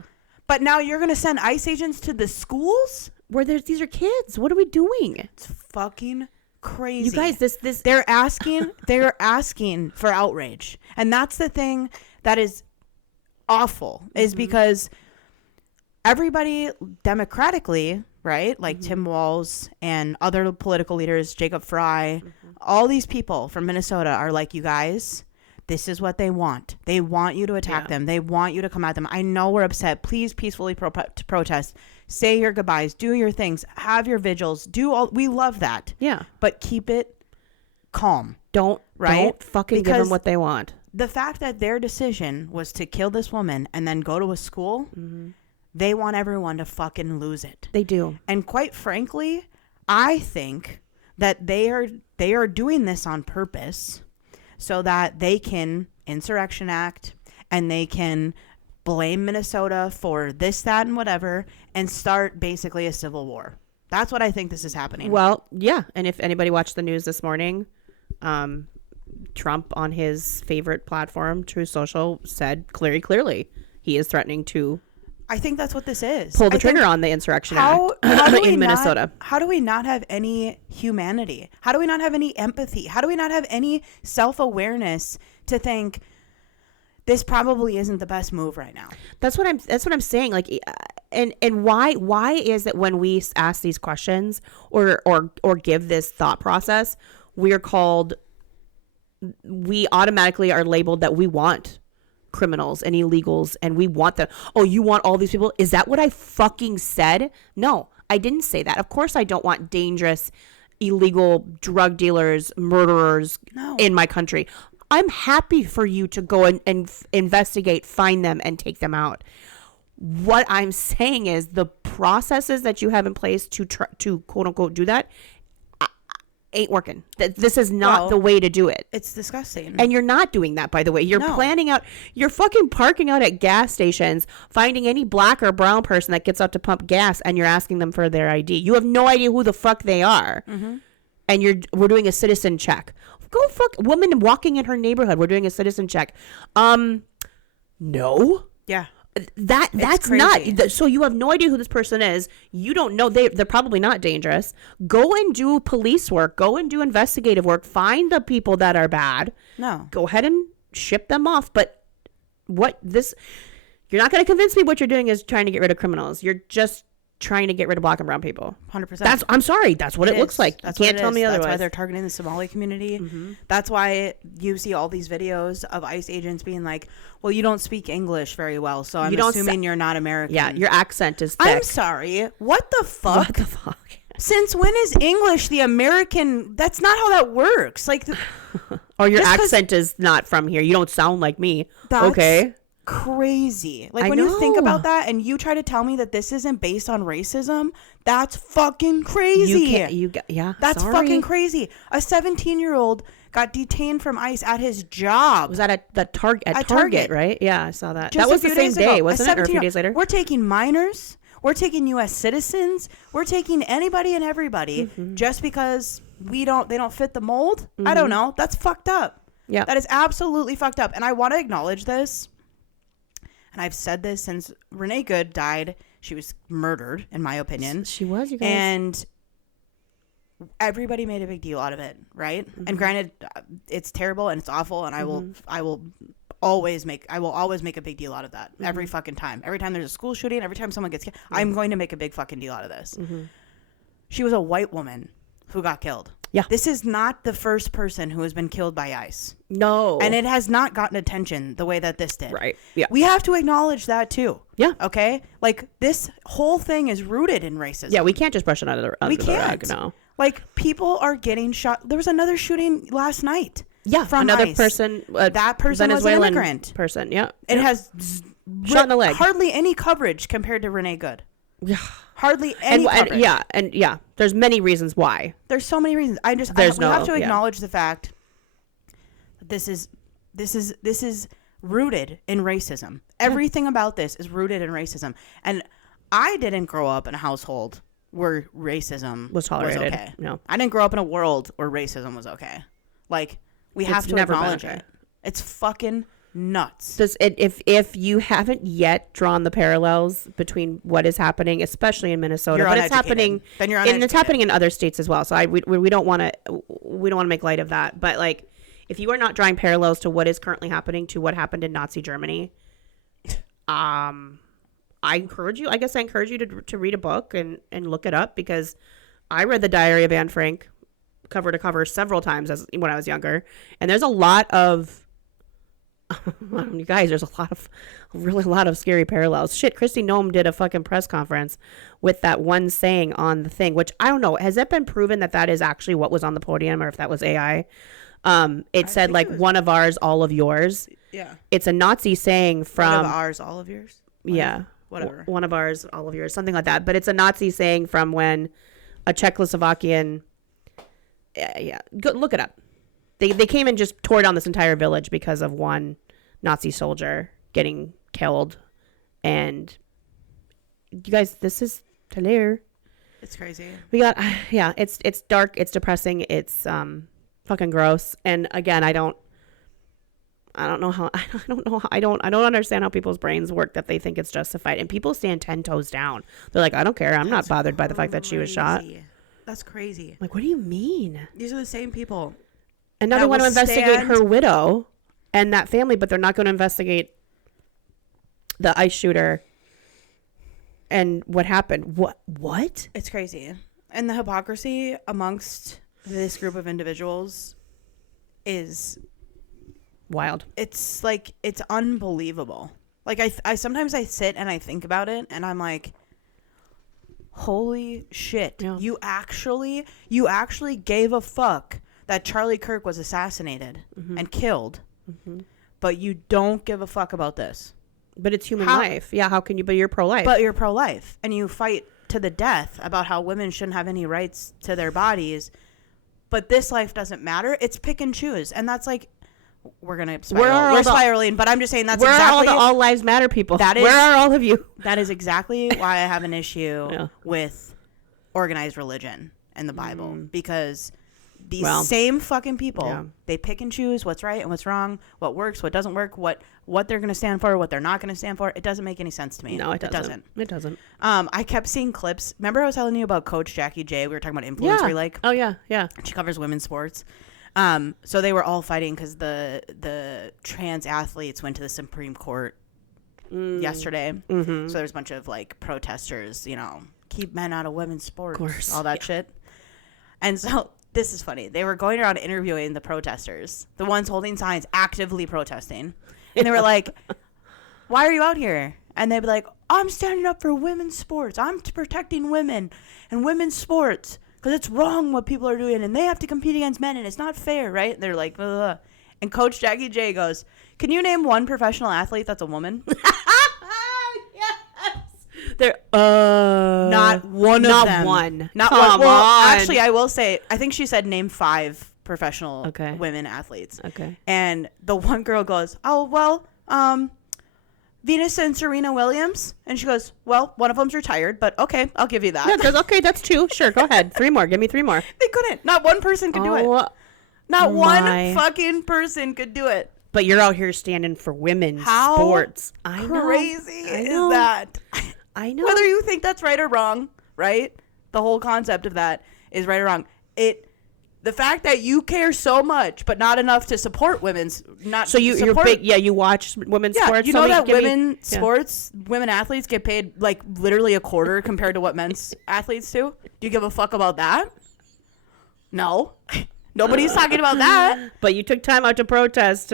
But now you're going to send ICE agents to the schools? Where these are kids. What are we doing? It's fucking crazy. You guys, this they're asking for outrage. And that's the thing that is awful, is because everybody democratically, right? Like Tim Walz and other political leaders, Jacob Fry, all these people from Minnesota are like, you guys, this is what they want. They want you to attack them. They want you to come at them. I know we're upset. Please peacefully protest. Say your goodbyes. Do your things. Have your vigils. We love that. Yeah. But keep it calm. Don't fucking give them what they want. The fact that their decision was to kill this woman and then go to a school, they want everyone to fucking lose it. They do. And quite frankly, I think that they are doing this on purpose so that they can insurrection act and they can blame Minnesota for this, that, and whatever and start basically a civil war. That's what I think this is happening. Well, yeah. And if anybody watched the news this morning, Trump on his favorite platform, Truth Social, said clearly he is threatening to I think that's what this is. Pull the trigger on the insurrection act in Minnesota. How do we not have any humanity? How do we not have any empathy? How do we not have any self-awareness to think this probably isn't the best move right now? That's what I'm saying. Like, and why is it when we ask these questions or give this thought process, we automatically are labeled that we want criminals and illegals and we want you want all these people? Is that what I fucking said? No, I didn't say that. Of course I don't want dangerous, illegal drug dealers, murderers in my country. I'm happy for you to go and investigate, find them, and take them out. What I'm saying is the processes that you have in place to quote unquote do that ain't working. This is not the way to do it. It's disgusting. And you're not doing that, by the way. You're planning out, you're fucking parking out at gas stations, finding any black or brown person that gets out to pump gas, and you're asking them for their ID. You have no idea who the fuck they are. Mm-hmm. And we're doing a citizen check. Go fuck woman walking in her neighborhood. We're doing a citizen check. No. Yeah. that's not. So you have no idea who this person is. You don't know. They're probably not dangerous. Go and do police work. Go and do investigative work. Find the people that are bad. No. Go ahead and ship them off. But you're not going to convince me what you're doing is trying to get rid of criminals. You're just trying to get rid of black and brown people. 100%. I'm sorry. That's what it looks like. You can't tell me otherwise. That's why they're targeting the Somali community. That's why you see all these videos of ICE agents being like, well, you don't speak English very well, so I'm assuming you're not American. Yeah, your accent is thick. I'm sorry. What the fuck? What the fuck? Since when is English the American? That's not how that works. Like, or your accent is not from here. You don't sound like me. Okay. Crazy. Like, when you think about that and you try to tell me that this isn't based on racism, that's fucking crazy. That's fucking crazy. A 17-year-old got detained from ICE at his job. Was that at Target, right? Yeah, I saw that. That was the same day, wasn't it? Or a few days later? We're taking minors. We're taking U.S. citizens. We're taking anybody and everybody just because they don't fit the mold. I don't know. That's fucked up. Yeah. That is absolutely fucked up. And I want to acknowledge this. And I've said this since Renee Good died. She was murdered, in my opinion. She was, you guys. And everybody made a big deal out of it, right? And granted, it's terrible and it's awful, and I will always make a big deal out of that every fucking time. Every time there's a school shooting, every time someone gets killed, I'm going to make a big fucking deal out of this. She was a white woman who got killed. Yeah. This is not the first person who has been killed by ICE. No. And it has not gotten attention the way that this did. Right. Yeah. We have to acknowledge that too. Yeah. Okay? Like, this whole thing is rooted in racism. Yeah, we can't just brush it under the rug. No. Like, people are getting shot. There was another shooting last night. Yeah. From another ICE. Person. That person Venezuelan was an immigrant. Person. Yeah. It has shot in the leg. Hardly any coverage compared to Renee Good. Yeah. Hardly any coverage. And there's many reasons why. There's so many reasons. We have to acknowledge the fact that this is rooted in racism. Everything about this is rooted in racism. And I didn't grow up in a household where racism was tolerated. Okay. No. I didn't grow up in a world where racism was okay. Like, we have to acknowledge it. It's fucking nuts. If you haven't yet drawn the parallels between what is happening, especially in Minnesota, but it's happening, then you're and it's happening in other states as well. So we don't want to make light of that. But like, if you are not drawing parallels to what is currently happening to what happened in Nazi Germany, I encourage you to read a book and look it up, because I read the Diary of Anne Frank cover to cover several times when I was younger, and there's a lot of you guys, there's a lot of scary parallels. Shit, Kristi Noem did a fucking press conference with that one saying on the thing, which I don't know. Has it been proven that is actually what was on the podium, or if that was AI? It said like, one of ours, all of yours. Yeah. It's a Nazi saying from... One of ours, all of yours? Whatever. One of ours, all of yours. Something like that. But it's a Nazi saying from when a Czechoslovakian... Yeah. Go, look it up. They came and just tore down this entire village because of one Nazi soldier getting killed. And you guys, this is hilarious. It's crazy. We got, it's dark, it's depressing, it's fucking gross. And again, I don't understand how people's brains work that they think it's justified. And people stand 10 toes down. They're like, I don't care. I'm not bothered by the fact that she was shot. That's crazy. Like, what do you mean? These are the same people. And now they want to investigate her widow and that family, but they're not going to investigate the ICE shooter and what happened. What? It's crazy. And the hypocrisy amongst this group of individuals is wild. It's like, it's unbelievable. Like, I sometimes I sit and I think about it, and I'm like, holy shit. Yeah. You actually gave a fuck that Charlie Kirk was assassinated and killed, but you don't give a fuck about this. But it's human life. Yeah, how can you? But you're pro-life. But you're pro-life, and you fight to the death about how women shouldn't have any rights to their bodies. But this life doesn't matter. It's pick and choose, and that's like, we're gonna spiral. We're spiraling. But I'm just saying that's exactly all lives matter people. Where are all of you? That is exactly why I have an issue with organized religion and the Bible, because These same fucking people, they pick and choose what's right and what's wrong, what works, what doesn't work, what they're going to stand for, what they're not going to stand for. It doesn't make any sense to me. No, it doesn't. It doesn't. I kept seeing clips. Remember I was telling you about Coach Jackie J? We were talking about influencer like. Oh, yeah, yeah. She covers women's sports. So they were all fighting because the trans athletes went to the Supreme Court yesterday. So there's a bunch of like protesters, keep men out of women's sports, all that shit. And so this is funny. They were going around interviewing the protesters, the ones holding signs, actively protesting. And they were like, why are you out here? And they'd be like, I'm standing up for women's sports. I'm protecting women and women's sports because it's wrong what people are doing and they have to compete against men and it's not fair, right? And they're like, ugh. And Coach Jackie J goes, can you name one professional athlete that's a woman? There, not one of them. Not one. Not Come one. Well, on. actually, I will say, I think she said name 5 professional women athletes. Okay. And the one girl goes, oh, well, Venus and Serena Williams. And she goes, well, one of them's retired, but okay, I'll give you that. Yeah, okay, that's 2. Sure, go ahead. 3 more. Give me 3 more. They couldn't. Not one person could do it. Not one fucking person could do it. But you're out here standing for women's sports. How crazy is that? I know. Whether you think that's right or wrong, right? The whole concept of that is right or wrong. The fact that you care so much, but not enough to support women's, you're big. Yeah, you watch women's sports. You know that women athletes get paid like literally a quarter compared to what men's athletes do. Do you give a fuck about that? No, nobody's talking about that. But you took time out to protest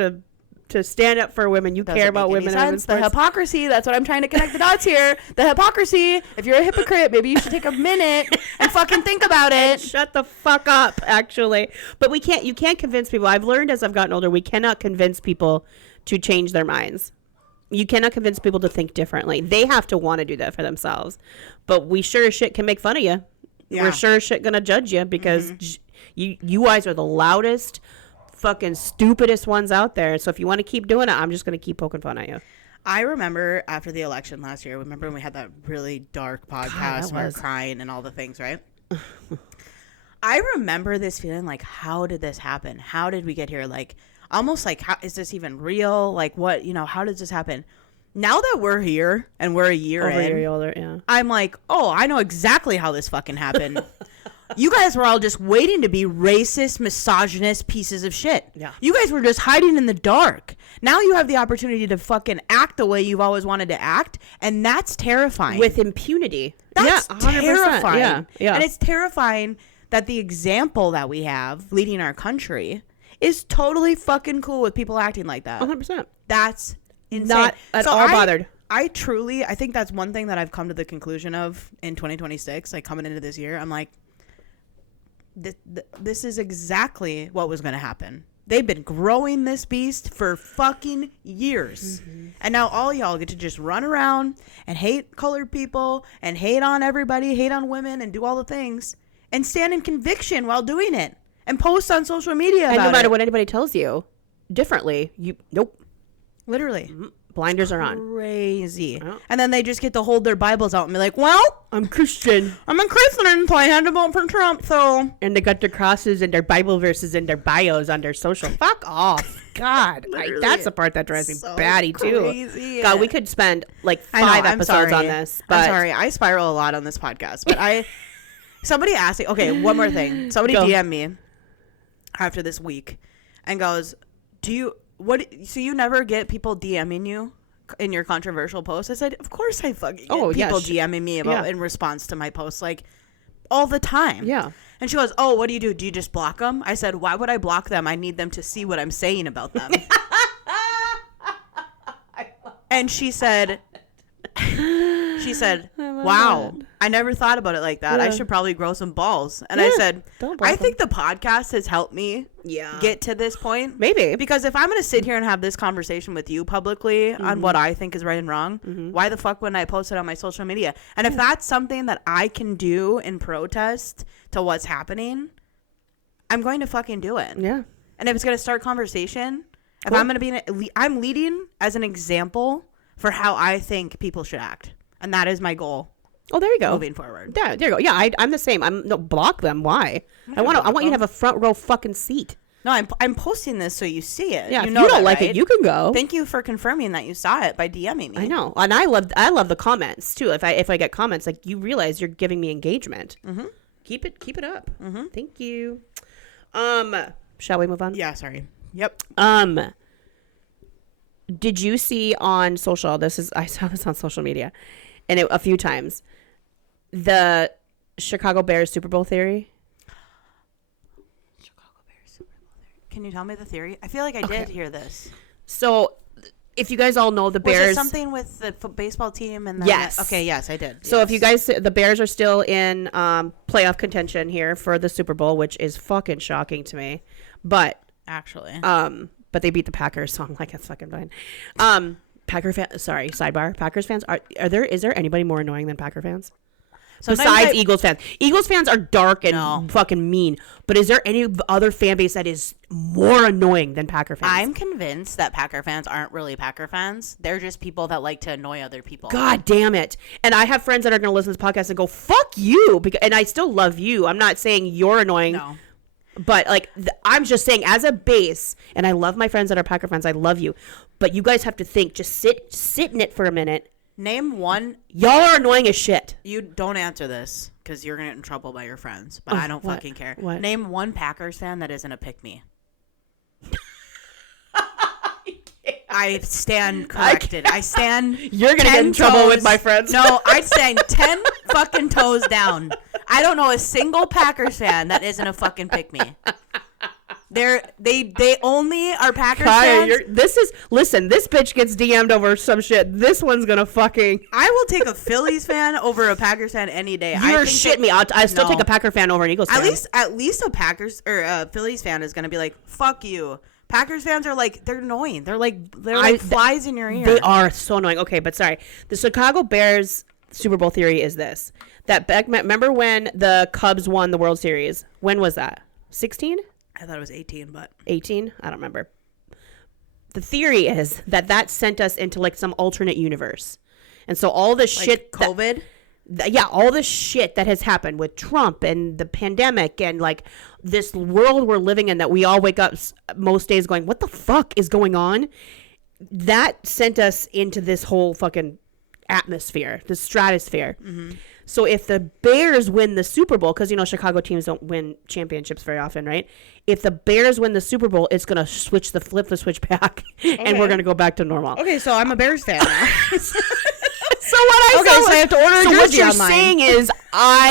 to stand up for women. You care about women. The hypocrisy. That's what I'm trying to connect the dots here. The hypocrisy. If you're a hypocrite, maybe you should take a minute and fucking think about it. Shut the fuck up, actually. But you can't convince people. I've learned as I've gotten older, we cannot convince people to change their minds. You cannot convince people to think differently. They have to want to do that for themselves. But we sure as shit can make fun of you. Yeah. We're sure as shit going to judge you because you guys are the loudest, fucking stupidest ones out there. So if you want to keep doing it, I'm just going to keep poking fun at you. I remember after the election last year, remember when we had that really dark podcast and we were crying and all the things, right? I remember this feeling like, how did this happen? How did we get here? Like, almost like, how is this even real? Like, what, how does this happen? Now that we're here and we're a year in, I'm like, oh, I know exactly how this fucking happened. You guys were all just waiting to be racist, misogynist pieces of shit. Yeah. You guys were just hiding in the dark. Now you have the opportunity to fucking act the way you've always wanted to act, and that's terrifying. With impunity. That's 100%. terrifying. Yeah. And it's terrifying that the example that we have leading our country is totally fucking cool with people acting like that. 100%. That's insane. Not at all bothered. I think that's one thing that I've come to the conclusion of in 2026, like coming into this year. I'm like, this is exactly what was going to happen. They've been growing this beast for fucking years. Mm-hmm. And now all y'all get to just run around and hate colored people and hate on everybody, hate on women and do all the things and stand in conviction while doing it and post on social media about it. And no matter what anybody tells you differently, nope. Literally. Mm-hmm. Blinders are on. Crazy. Oh. And then they just get to hold their Bibles out and be like, well, I'm Christian. I'm a Christian, so I had to vote for Trump, so. And they got their crosses and their Bible verses and their bios on their social. Fuck off. God. That's the part that drives me batty, too. God, we could spend like 5 episodes on this. But I'm sorry. I spiral a lot on this podcast. But somebody asked me, okay, one more thing. Somebody DM'd me after this week and goes, so you never get people DMing you in your controversial posts? I said, of course I fucking get people DMing me about in response to my posts, like all the time. Yeah. And she goes, oh, what do? Do you just block them? I said, why would I block them? I need them to see what I'm saying about them. And she said, wow, I never thought about it like that. Yeah. I should probably grow some balls. And I said, I think the podcast has helped me get to this point. Maybe. Because if I'm going to sit here and have this conversation with you publicly on what I think is right and wrong, why the fuck wouldn't I post it on my social media? And if that's something that I can do in protest to what's happening, I'm going to fucking do it. Yeah. And if it's going to start conversation, if I'm going to be I'm leading as an example for how I think people should act. And that is my goal. Oh, there you go. Moving forward. Yeah, there you go. Yeah, I'm the same. No, block them. Why? I want you to have a front row fucking seat. No, I'm posting this so you see it. Yeah, you if know you don't that, like right? it, you can go. Thank you for confirming that you saw it by DMing me. I know, and I love the comments too. If I get comments, like, you realize you're giving me engagement. Mm-hmm. Keep it up. Mm-hmm. Thank you. Shall we move on? Yeah, sorry. Yep. Did you see on social? I saw this on social media, and a few times. The Chicago Bears Super Bowl theory. Can you tell me the theory? I feel like I did hear this. So, if you guys all know, the Bears... Was it something with the baseball team? And yes. Okay, yes, I did. So, if you guys... The Bears are still in playoff contention here for the Super Bowl, which is fucking shocking to me. But... Actually. But they beat the Packers, so I'm like, that's fucking fine. Sidebar. Packers fans, is there anybody more annoying than Packer fans? Besides Eagles fans. Eagles fans are dark and fucking mean. But is there any other fan base that is more annoying than Packer fans? I'm convinced that Packer fans aren't really Packer fans. They're just people that like to annoy other people. God damn it. And I have friends that are going to listen to this podcast and go, fuck you. And I still love you. I'm not saying you're annoying. No. But, like, I'm just saying, as a base, and I love my friends that are Packer fans. I love you. But you guys have to think. Just sit in it for a minute. Name one. Y'all are annoying as shit. You don't answer this because you're going to get in trouble by your friends. But I don't fucking care. What? Name one Packers fan that isn't a Pick-Me. I stand corrected. I stand. You're going to get in trouble with my friends. No, I'd stand 10 fucking toes down. I don't know a single Packers fan that isn't a fucking Pick-Me. They only are Packers fans. Listen, this bitch gets DM'd over some shit. This one's gonna fucking. I will take a Phillies fan over a Packers fan any day. You're shit me. I still take a Packer fan over an Eagles fan. At least a Packers or a Phillies fan is gonna be like, fuck you. Packers fans are like, they're annoying. They're like flies in your ear. They are so annoying. Okay, but sorry. The Chicago Bears Super Bowl theory is this: that remember when the Cubs won the World Series? When was that? 16? I thought it was 18, but 18? I don't remember. The theory is that sent us into like some alternate universe. And so all the shit COVID, all the shit that has happened with Trump and the pandemic and like this world we're living in that we all wake up most days going, what the fuck is going on? That sent us into this whole fucking atmosphere, the stratosphere. Mm-hmm. So if the Bears win the Super Bowl, because, Chicago teams don't win championships very often, right? If the Bears win the Super Bowl, it's going to flip the switch back, and we're going to go back to normal. Okay, so I'm a Bears fan now. So I have to order a jersey what you're online. Saying is I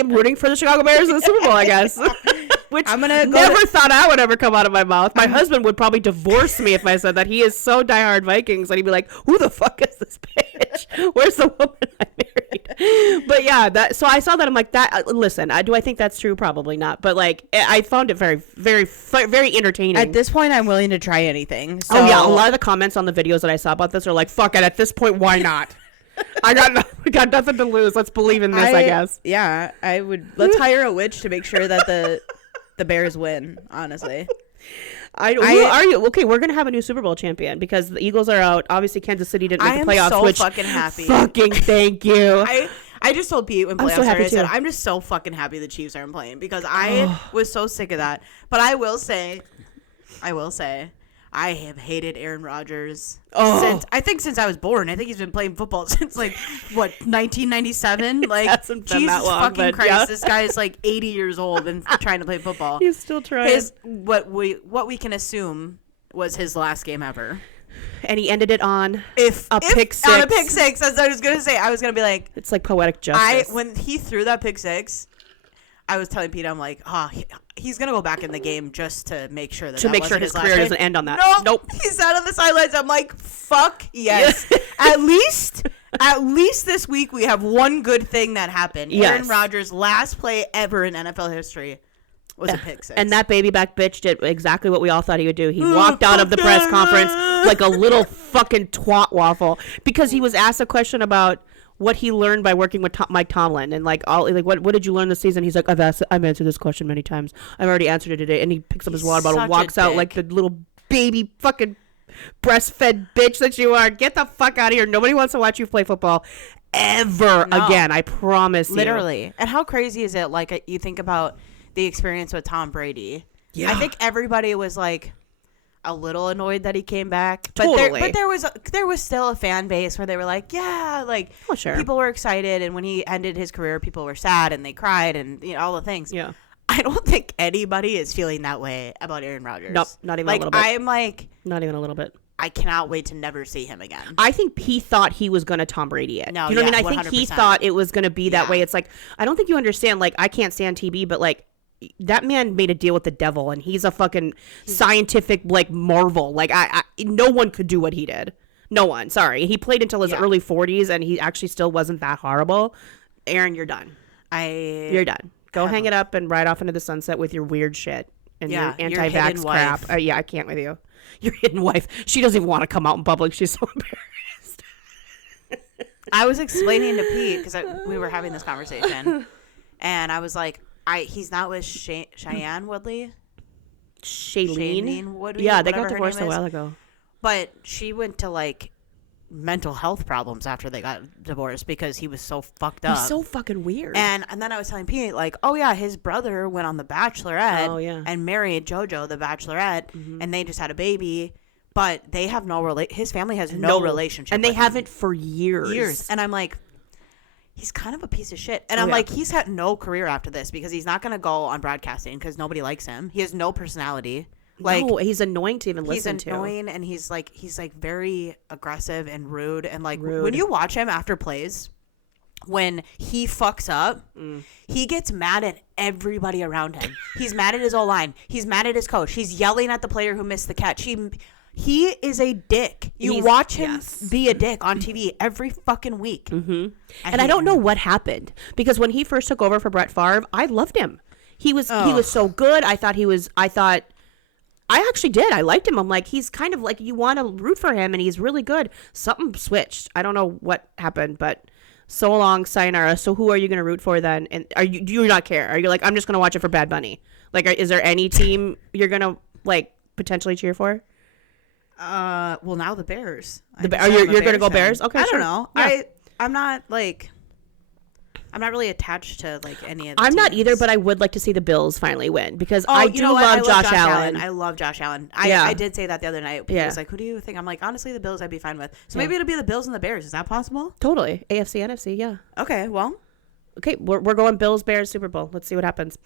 am rooting for the Chicago Bears in the Super Bowl, I guess. Which I'm gonna never thought I would ever come out of my mouth. My husband would probably divorce me if I said that. He is so diehard Vikings that he'd be like, who the fuck is this bitch? Where's the woman I married? But yeah, so I saw that. I'm like, listen, do I think that's true? Probably not. But like, I found it very, very, very entertaining. At this point, I'm willing to try anything. So. Oh yeah, a lot of the comments on the videos that I saw about this are like, fuck it. At this point, why not? We got nothing to lose. Let's believe in this, I guess. Yeah, I would. Let's hire a witch to make sure that the Bears win, honestly. Who are you? Okay, we're going to have a new Super Bowl champion because the Eagles are out. Obviously, Kansas City didn't make the playoffs. I'm so fucking happy. Fucking thank you. I just told Pete when playoffs started, I said, I'm just so fucking happy the Chiefs aren't playing because I was so sick of that. But I will say, I have hated Aaron Rodgers since I was born. I think he's been playing football since 1997. Like Jesus fucking Christ, this guy is like 80 years old and trying to play football. He's still trying. What we can assume was his last game ever. And he ended it on a pick six. On a pick six, as I was gonna say. I was gonna be like, it's like poetic justice. When he threw that pick six, I was telling Pete, I'm like, he's going to go back in the game just to make sure that his career doesn't end on that. Nope. He sat on the sidelines. I'm like, fuck yes. Yeah. At least this week we have one good thing that happened. Yes. Aaron Rodgers' last play ever in NFL history was a pick six. And that baby back bitch did exactly what we all thought he would do. He walked out of the press conference like a little fucking twat waffle because he was asked a question about what he learned by working with Mike Tomlin and what did you learn this season? He's like, I've answered this question many times. I've already answered it today. And he picks up his water bottle, walks out like the little baby fucking breastfed bitch that you are. Get the fuck out of here. Nobody wants to watch you play football ever again. I promise you. Literally. And how crazy is it? Like, you think about the experience with Tom Brady. Yeah. I think everybody was like a little annoyed that he came back. But totally. there was still a fan base where they were like, yeah, like sure. People were excited, and when he ended his career, people were sad and they cried and all the things. Yeah. I don't think anybody is feeling that way about Aaron Rodgers. Nope, not even a little bit. I'm like, not even a little bit. I cannot wait to never see him again. I think he thought he was going to Tom Brady it. No, you know what I mean? I 100%. think he thought it was going to be that way. It's like, I don't think you understand. Like, I can't stand TB, but like, that man made a deal with the devil, and he's a fucking scientific like marvel. Like, I no one could do what he did. No one. Sorry, he played until his early 40s, and he actually still wasn't that horrible. Aaron, you're done. You're done. Go hang it up and ride off into the sunset with your weird shit and your anti-vax crap. Yeah, I can't with you. Your hidden wife. She doesn't even want to come out in public. She's so embarrassed. I was explaining to Pete, because we were having this conversation, and I was like, he's not with Cheyenne Woodley? Shailene Woodley? Yeah, they got divorced a while ago. But she went to, like, mental health problems after they got divorced because he was so fucked up. He's so fucking weird. And then I was telling Pete, like, oh yeah, his brother went on The Bachelorette and married JoJo, the Bachelorette, and they just had a baby, but they have his family has no relationship and they haven't for years. And I'm like, he's kind of a piece of shit. And I'm like, he's had no career after this because he's not going to go on broadcasting because nobody likes him. He has no personality. Like, no, he's annoying to even listen to. He's annoying, and he's like very aggressive and rude. And like when you watch him after plays, when he fucks up, he gets mad at everybody around him. He's mad at his O-line. He's mad at his coach. He's yelling at the player who missed the catch. He is a dick. He's watch him be a dick on TV every fucking week. Mm-hmm. And I don't know what happened, because when he first took over for Brett Favre, I loved him. He was so good. I actually did. I liked him. I'm like, he's kind of like, you want to root for him, and he's really good. Something switched. I don't know what happened, but so long, sayonara. So who are you going to root for then? And do you not care? Are you like, I'm just going to watch it for Bad Bunny? Like, is there any team you're going to like potentially cheer for? Well, now the Bears. You're going to go Bears? Okay, I don't know. Yeah. I'm not like, I'm not really attached to like any of the I'm teams. not either, but I would like to see the Bills finally win, because I love Josh Allen. I love Josh Allen. I did say that the other night. He was like, who do you think? I'm like, honestly, the Bills I'd be fine with. So maybe it'll be the Bills and the Bears. Is that possible? Totally. AFC, NFC, yeah. Okay, well. Okay, we're going Bills, Bears, Super Bowl. Let's see what happens.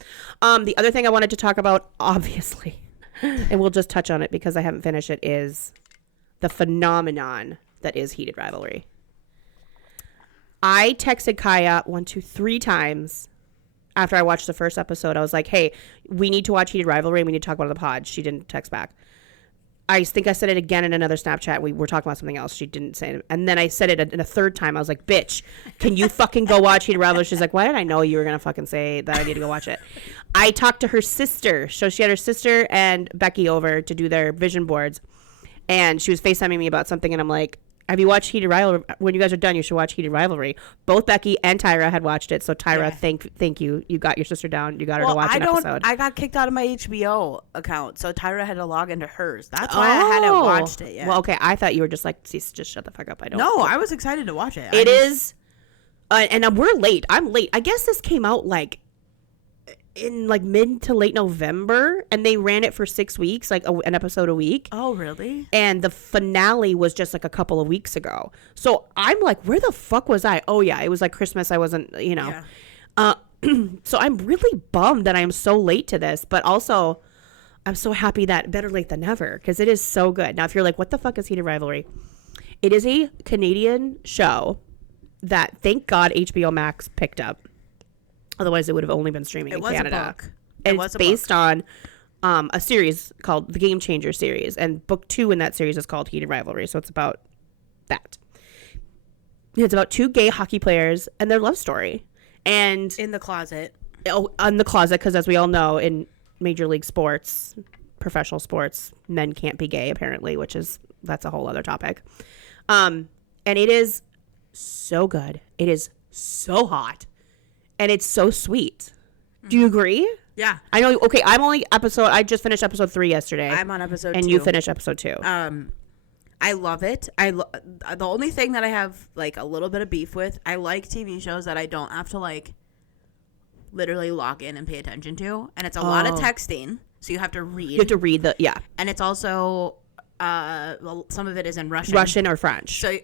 The other thing I wanted to talk about, obviously, and we'll just touch on it because I haven't finished it, is the phenomenon that is Heated Rivalry. I texted Kiah 3 times after I watched the first episode. I was like, hey, we need to watch Heated Rivalry, and we need to talk about it on the pod. She didn't text back. I think I said it again in another Snapchat. We were talking about something else. She didn't say it. And then I said it in a third time. I was like, bitch, can you fucking go watch Heated Rivalry? She's like, why did I know you were going to fucking say that I need to go watch it? I talked to her sister. So she had her sister and Becky over to do their vision boards. And she was FaceTiming me about something. And I'm like, have you watched Heated Rivalry? When you guys are done, you should watch Heated Rivalry. Both Becky and Tyra had watched it. So Tyra, thank you. You got your sister down. You got her to watch an episode. I got kicked out of my HBO account, so Tyra had to log into hers. That's why I hadn't watched it yet. Well, okay. I thought you were just like, just shut the fuck up. I don't. No, I was excited to watch it. It is, and we're late. I'm late. I guess this came out like in like mid to late November, and they ran it for 6 weeks, like an episode a week. Oh, really? And the finale was just like a couple of weeks ago. So I'm like, where the fuck was I? Oh yeah, it was like Christmas. I wasn't, so I'm really bummed that I'm so late to this, but also I'm so happy that better late than never, because it is so good. Now, if you're like, what the fuck is Heated Rivalry? It is a Canadian show that, thank God, HBO Max picked up. Otherwise, it would have only been streaming in Canada. It's based on a series called the Game Changer series, and book 2 in that series is called Heated Rivalry. So it's about that. It's about 2 gay hockey players and their love story. And in the closet. Oh, in the closet, because as we all know, in Major League sports, professional sports, men can't be gay apparently, that's a whole other topic. And it is so good. It is so hot. And it's so sweet. Do you agree? Yeah. I know. Okay, I just finished episode 3 yesterday. I'm on episode 2. And you finished episode 2. I love it. The only thing that I have like a little bit of beef with, I like TV shows that I don't have to like literally log in and pay attention to, and it's a lot of texting, so you have to read. You have to read and it's also well, some of it is in Russian or French. So you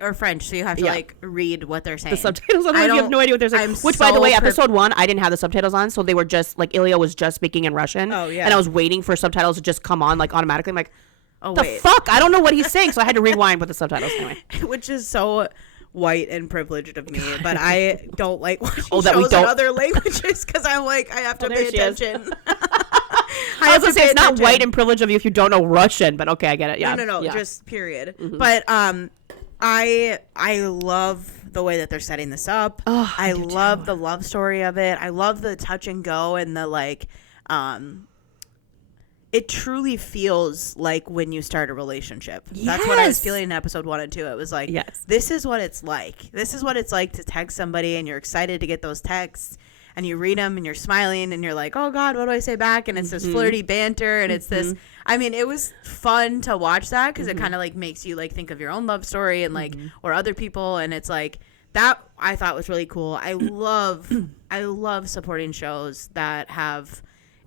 have to like read what they're saying. The subtitles, otherwise you have no idea what they're saying. Which, by the way, episode 1, I didn't have the subtitles on, so they were just like Ilya was just speaking in Russian. Oh yeah. And I was waiting for subtitles to just come on like automatically. I'm like, oh the wait, fuck, I don't know what he's saying, so I had to rewind with the subtitles anyway. Which is so white and privileged of me, but I don't like watching shows in other languages because I'm like, I have to pay attention. I was gonna say, it's not white and privileged of you if you don't know Russian, but okay, I get it. Yeah, no, just period. Mm-hmm. But I love the way that they're setting this up. Oh, I love the love story of it. I love the touch and go and the like. It truly feels like when you start a relationship. Yes. That's what I was feeling in episode 1 and 2. It was like, this is what it's like. This is what it's like to text somebody and you're excited to get those texts and you read them and you're smiling and you're like, oh God, what do I say back? And it's this flirty banter and it's this, I mean, it was fun to watch that because it kind of like makes you like think of your own love story and like, or other people. And it's like, that I thought was really cool. I love supporting shows that have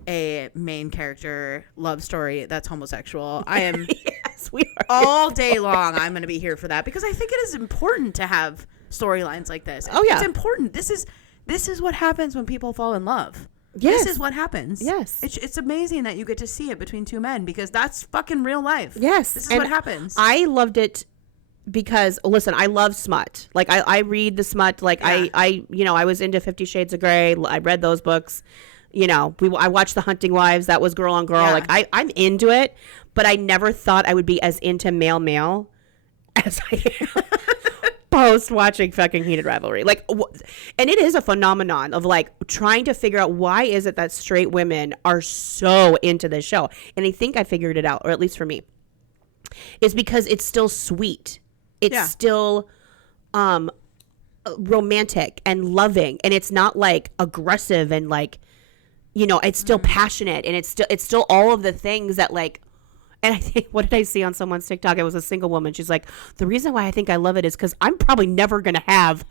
a main character love story that's homosexual. I am yes, we are all day long. I'm going to be here for that because I think it is important to have storylines like this. Oh yeah, it's important. This is what happens when people fall in love. Yes, this is what happens. Yes, it's amazing that you get to see it between two men because that's fucking real life. Yes, this is what happens. I loved it because listen, I love smut. Like I read the smut. Like I I was into 50 Shades of Grey. I read those books. You know, I watched The Hunting Wives. That was girl on girl. Yeah. Like I'm into it, but I never thought I would be as into male as I am post watching fucking Heated Rivalry. Like, and it is a phenomenon of like trying to figure out why is it that straight women are so into this show. And I think I figured it out, or at least for me, it's because it's still sweet. It's still romantic and loving, and it's not like aggressive and like. You know, it's still passionate and it's still all of the things that like, and I think, what did I see on someone's TikTok? It was a single woman. She's like, the reason why I think I love it is because I'm never going to have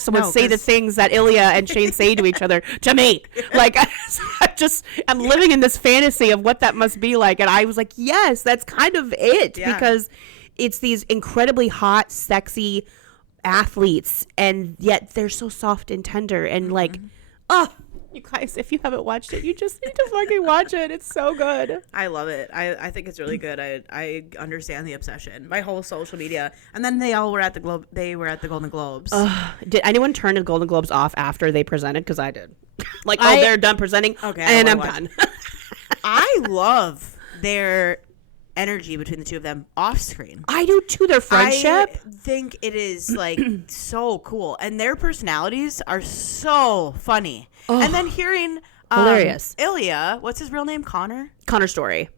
someone say the things that Ilya and Shane say to each other to me. Like, I'm living in this fantasy of what that must be like. And I was like, yes, that's kind of it because it's these incredibly hot, sexy athletes. And yet they're so soft and tender and like, oh. You guys, if you haven't watched it, you just need to fucking watch it. It's so good. I love it. I think it's really good. I understand the obsession. My whole social media, and then they all were at the Golden Globes. Did anyone turn the Golden Globes off after they presented? Because I did. Like, they're done presenting. Okay, and I'm done. I love their energy between the two of them off screen. I do too. Their friendship. I think it is like so cool, and their personalities are so funny. Oh, and then hearing hilarious Ilya, what's his real name? Connor Story,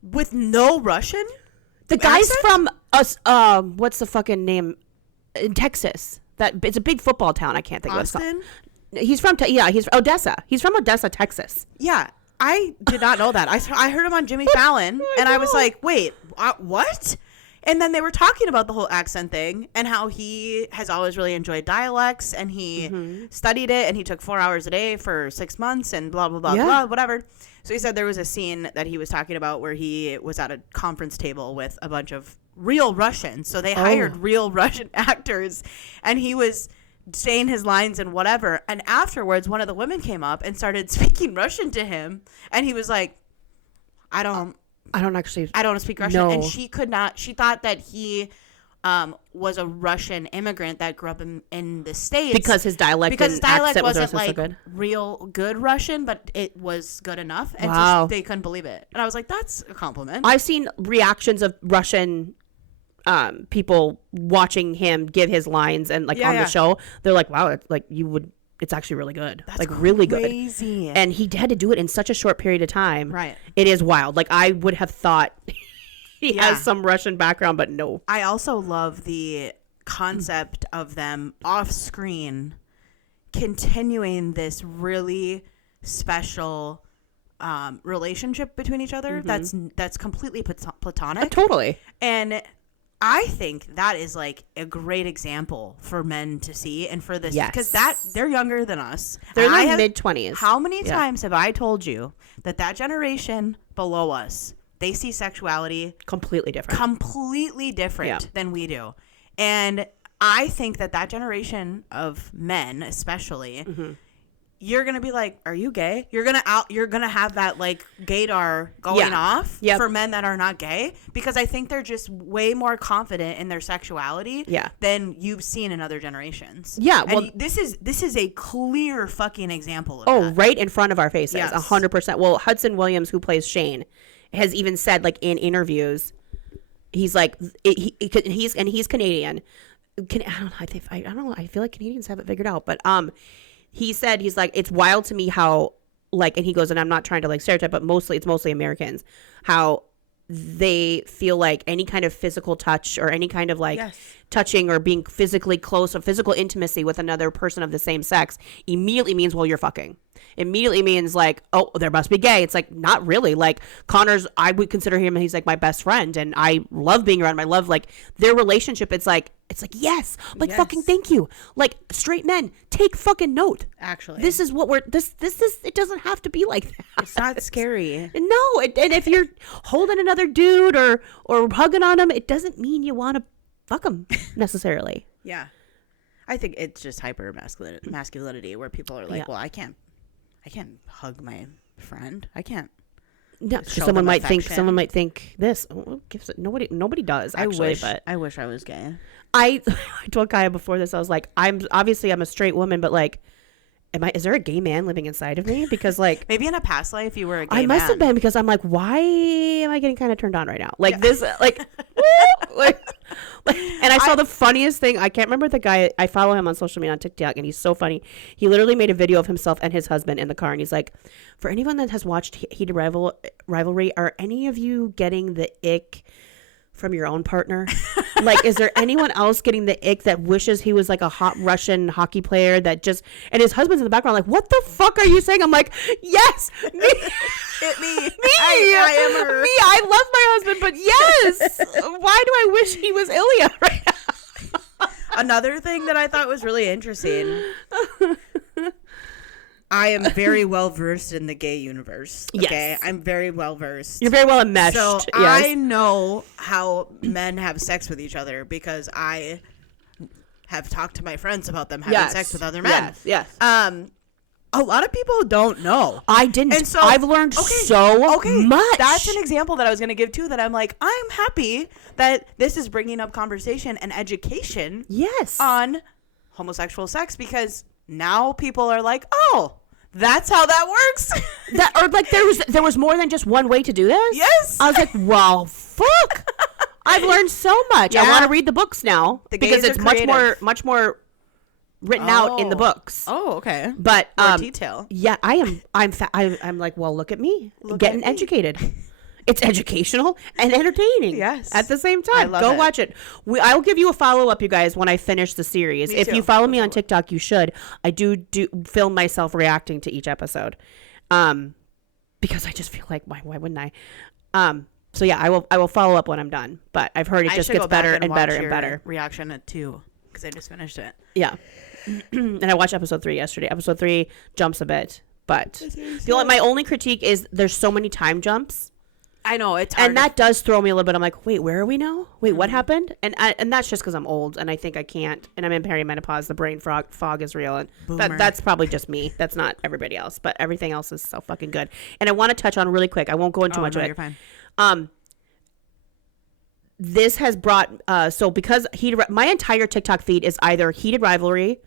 with no Russian. The guy's from us. What's the fucking name? In Texas. That it's a big football town. I can't think Austin? of it. He's from he's Odessa. He's from Odessa, Texas. Yeah. I did not know that. I heard him on Jimmy Fallon, and I was like, wait, what? And then they were talking about the whole accent thing and how he has always really enjoyed dialects, and he studied it, and he took 4 hours a day for 6 months and blah, blah, blah, blah, whatever. So he said there was a scene that he was talking about where he was at a conference table with a bunch of real Russians. So they hired real Russian actors, and he was saying his lines and whatever, and afterwards one of the women came up and started speaking Russian to him, and he was like, I don't speak Russian. No. And she could not. She thought that he was a Russian immigrant that grew up in the States because his dialect wasn't like so real good Russian, but it was good enough, and so they couldn't believe it. And I was like, that's a compliment. I've seen reactions of Russian people watching him give his lines and like on the show. They're like, wow, it's actually really good. That's like really crazy. Good. And he had to do it in such a short period of time. Right. It is wild. Like I would have thought he has some Russian background, but no. I also love the concept of them off screen continuing this really special relationship between each other that's completely platonic. Totally. And I think that is like a great example for men to see, and for this, because they're younger than us. They're in their mid-20s. How many times have I told you that generation below us, they see sexuality completely different than we do. And I think that generation of men, especially, you're going to be like, are you gay? You're going to have that like gaydar going off for men that are not gay, because I think they're just way more confident in their sexuality than you've seen in other generations. Yeah. Well, and this is a clear fucking example of that. Right in front of our faces. 100%. Well, Hudson Williams, who plays Shane, has even said, like, in interviews, he's like, he's Canadian. I don't know. I feel like Canadians have it figured out, but he said, he's like, it's wild to me how, like, and he goes, and I'm not trying to like stereotype, but it's mostly Americans, how they feel like any kind of physical touch or any kind of like touching or being physically close or physical intimacy with another person of the same sex immediately means, well, you're fucking. Immediately means like, oh, there must be gay. It's like, not really. Like, Connor's, I would consider him, he's like my best friend, and I love being around him. I love like their relationship. It's like yes, like fucking thank you. Like, straight men, take fucking note. Actually, this is what this is. It doesn't have to be like that. It's not scary. No, and if you're holding another dude or hugging on him, it doesn't mean you want to fuck him necessarily. Yeah, I think it's just hyper masculinity where people are like, well, I can't hug my friend. I can't. No, someone might think this. Oh, nobody does. Actually, I wish I was gay. I told Kiah before this, I was like, I'm a straight woman, but like, is there a gay man living inside of me? Because like, maybe in a past life you were a gay man. I must have been, because I'm like, why am I getting kind of turned on right now? Like this, like, and I saw the funniest thing. I can't remember the guy. I follow him on social media on TikTok, and he's so funny. He literally made a video of himself and his husband in the car, and he's like, for anyone that has watched Heated Rivalry, are any of you getting the ick from your own partner? Like, is there anyone else getting the ick that wishes he was like a hot Russian hockey player that just, and his husband's in the background like, what the fuck are you saying? I'm like, yes, me. Me. I am her. Me. I love my husband, but yes. Why do I wish he was Ilya right now? Another thing that I thought was really interesting. I am very well versed in the gay universe. Okay, yes. I'm very well versed. You're very well enmeshed. So yes. I know how men have sex with each other because I have talked to my friends about them having sex with other men. Yes. A lot of people don't know. I didn't. And so I've learned so much. That's an example that I was going to give too. That I'm like, I'm happy that this is bringing up conversation and education. Yes. On homosexual sex, because now people are like, oh, that's how that works. Or like there was more than just one way to do this. Yes. I was like, well, fuck. I've learned so much. Yeah. I want to read the books now because it's much more written out in the books. Oh, okay. But more detail. Yeah, I'm like, well, look at me, getting educated. It's educational and entertaining. Yes. At the same time. Go watch it. I'll give you a follow-up, you guys, when I finish the series. If you follow me on TikTok, you should. I do film myself reacting to each episode. Because I just feel like, why wouldn't I? So yeah, I will follow up when I'm done. But I've heard it just gets better and better and better. Reaction at 2, because I just finished it. Yeah. And I watched episode 3 yesterday. Episode 3 jumps a bit. But my only critique is there's so many time jumps. I know, it's hard. And that does throw me a little bit. I'm like, wait, where are we now? Wait, what happened? And that's just because I'm old and I think I can't. And I'm in perimenopause. The brain fog is real. And that's probably just me. That's not everybody else. But everything else is so fucking good. And I want to touch on really quick. I won't go into much of it. You're fine. This has brought, so because my entire TikTok feed is either Heated Rivalry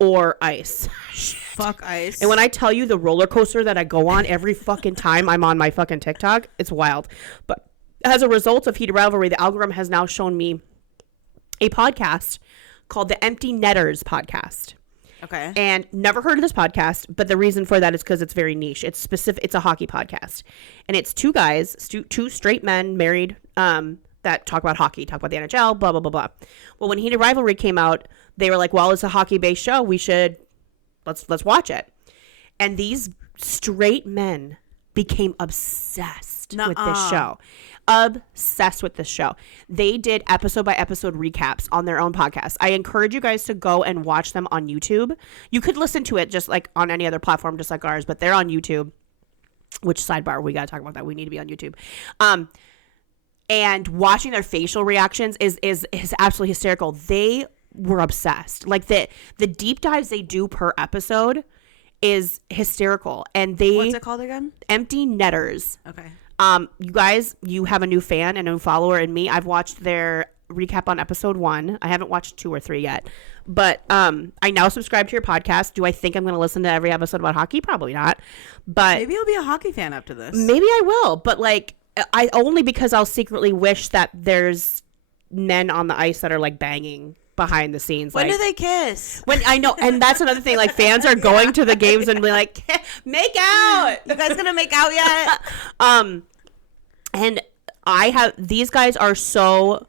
or Ice. Fuck Ice. And when I tell you the roller coaster that I go on every fucking time I'm on my fucking TikTok, it's wild. But as a result of Heated Rivalry, the algorithm has now shown me a podcast called the Empty Netters podcast. Okay. And never heard of this podcast, but the reason for that is because it's very niche. It's specific. It's a hockey podcast. And it's two guys, two straight men married, that talk about hockey, talk about the NHL, blah, blah, blah, blah. Well, when Heated Rivalry came out, they were like, well, it's a hockey-based show. We should, let's watch it. And these straight men became obsessed with this show. Obsessed with this show. They did episode by episode recaps on their own podcast. I encourage you guys to go and watch them on YouTube. You could listen to it just like on any other platform, just like ours, but they're on YouTube. Which sidebar, we got to talk about that. We need to be on YouTube. And watching their facial reactions is absolutely hysterical. They were obsessed. Like the deep dives they do per episode is hysterical. And what's it called again? Empty Netters. Okay. You guys, you have a new fan and a new follower in me. I've watched their recap on episode 1. I haven't watched 2 or 3 yet. But I now subscribe to your podcast. Do I think I'm going to listen to every episode about hockey? Probably not. But maybe you'll be a hockey fan after this. Maybe I will. But like, I only because I'll secretly wish that there's men on the ice that are like banging behind the scenes. When like, do they kiss? When I know, and that's another thing. Like fans are going to the games and be like, make out. You guys gonna make out yet? And these guys are so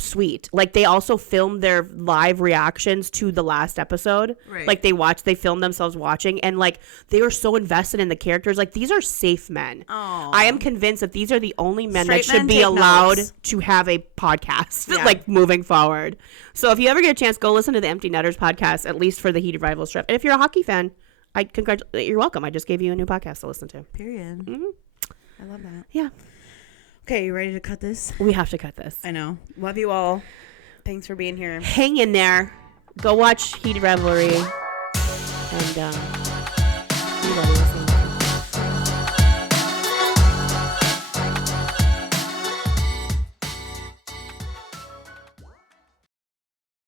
sweet. Like they also filmed their live reactions to the last episode. Right. Like they filmed themselves watching, and like they were so invested in the characters. Like these are safe men. Oh. I am convinced that these are the only men Straight that should men be take allowed notes. to have a podcast. Yeah. Like moving forward. So if you ever get a chance, go listen to the Empty Netters podcast, at least for the Heated Rivalry strip. And if you're a hockey fan, you're welcome. I just gave you a new podcast to listen to. Period. Mm-hmm. I love that. Yeah. Okay, you ready to cut this? We have to cut this. I know. Love you all. Thanks for being here. Hang in there. Go watch Heated Rivalry. And we love you.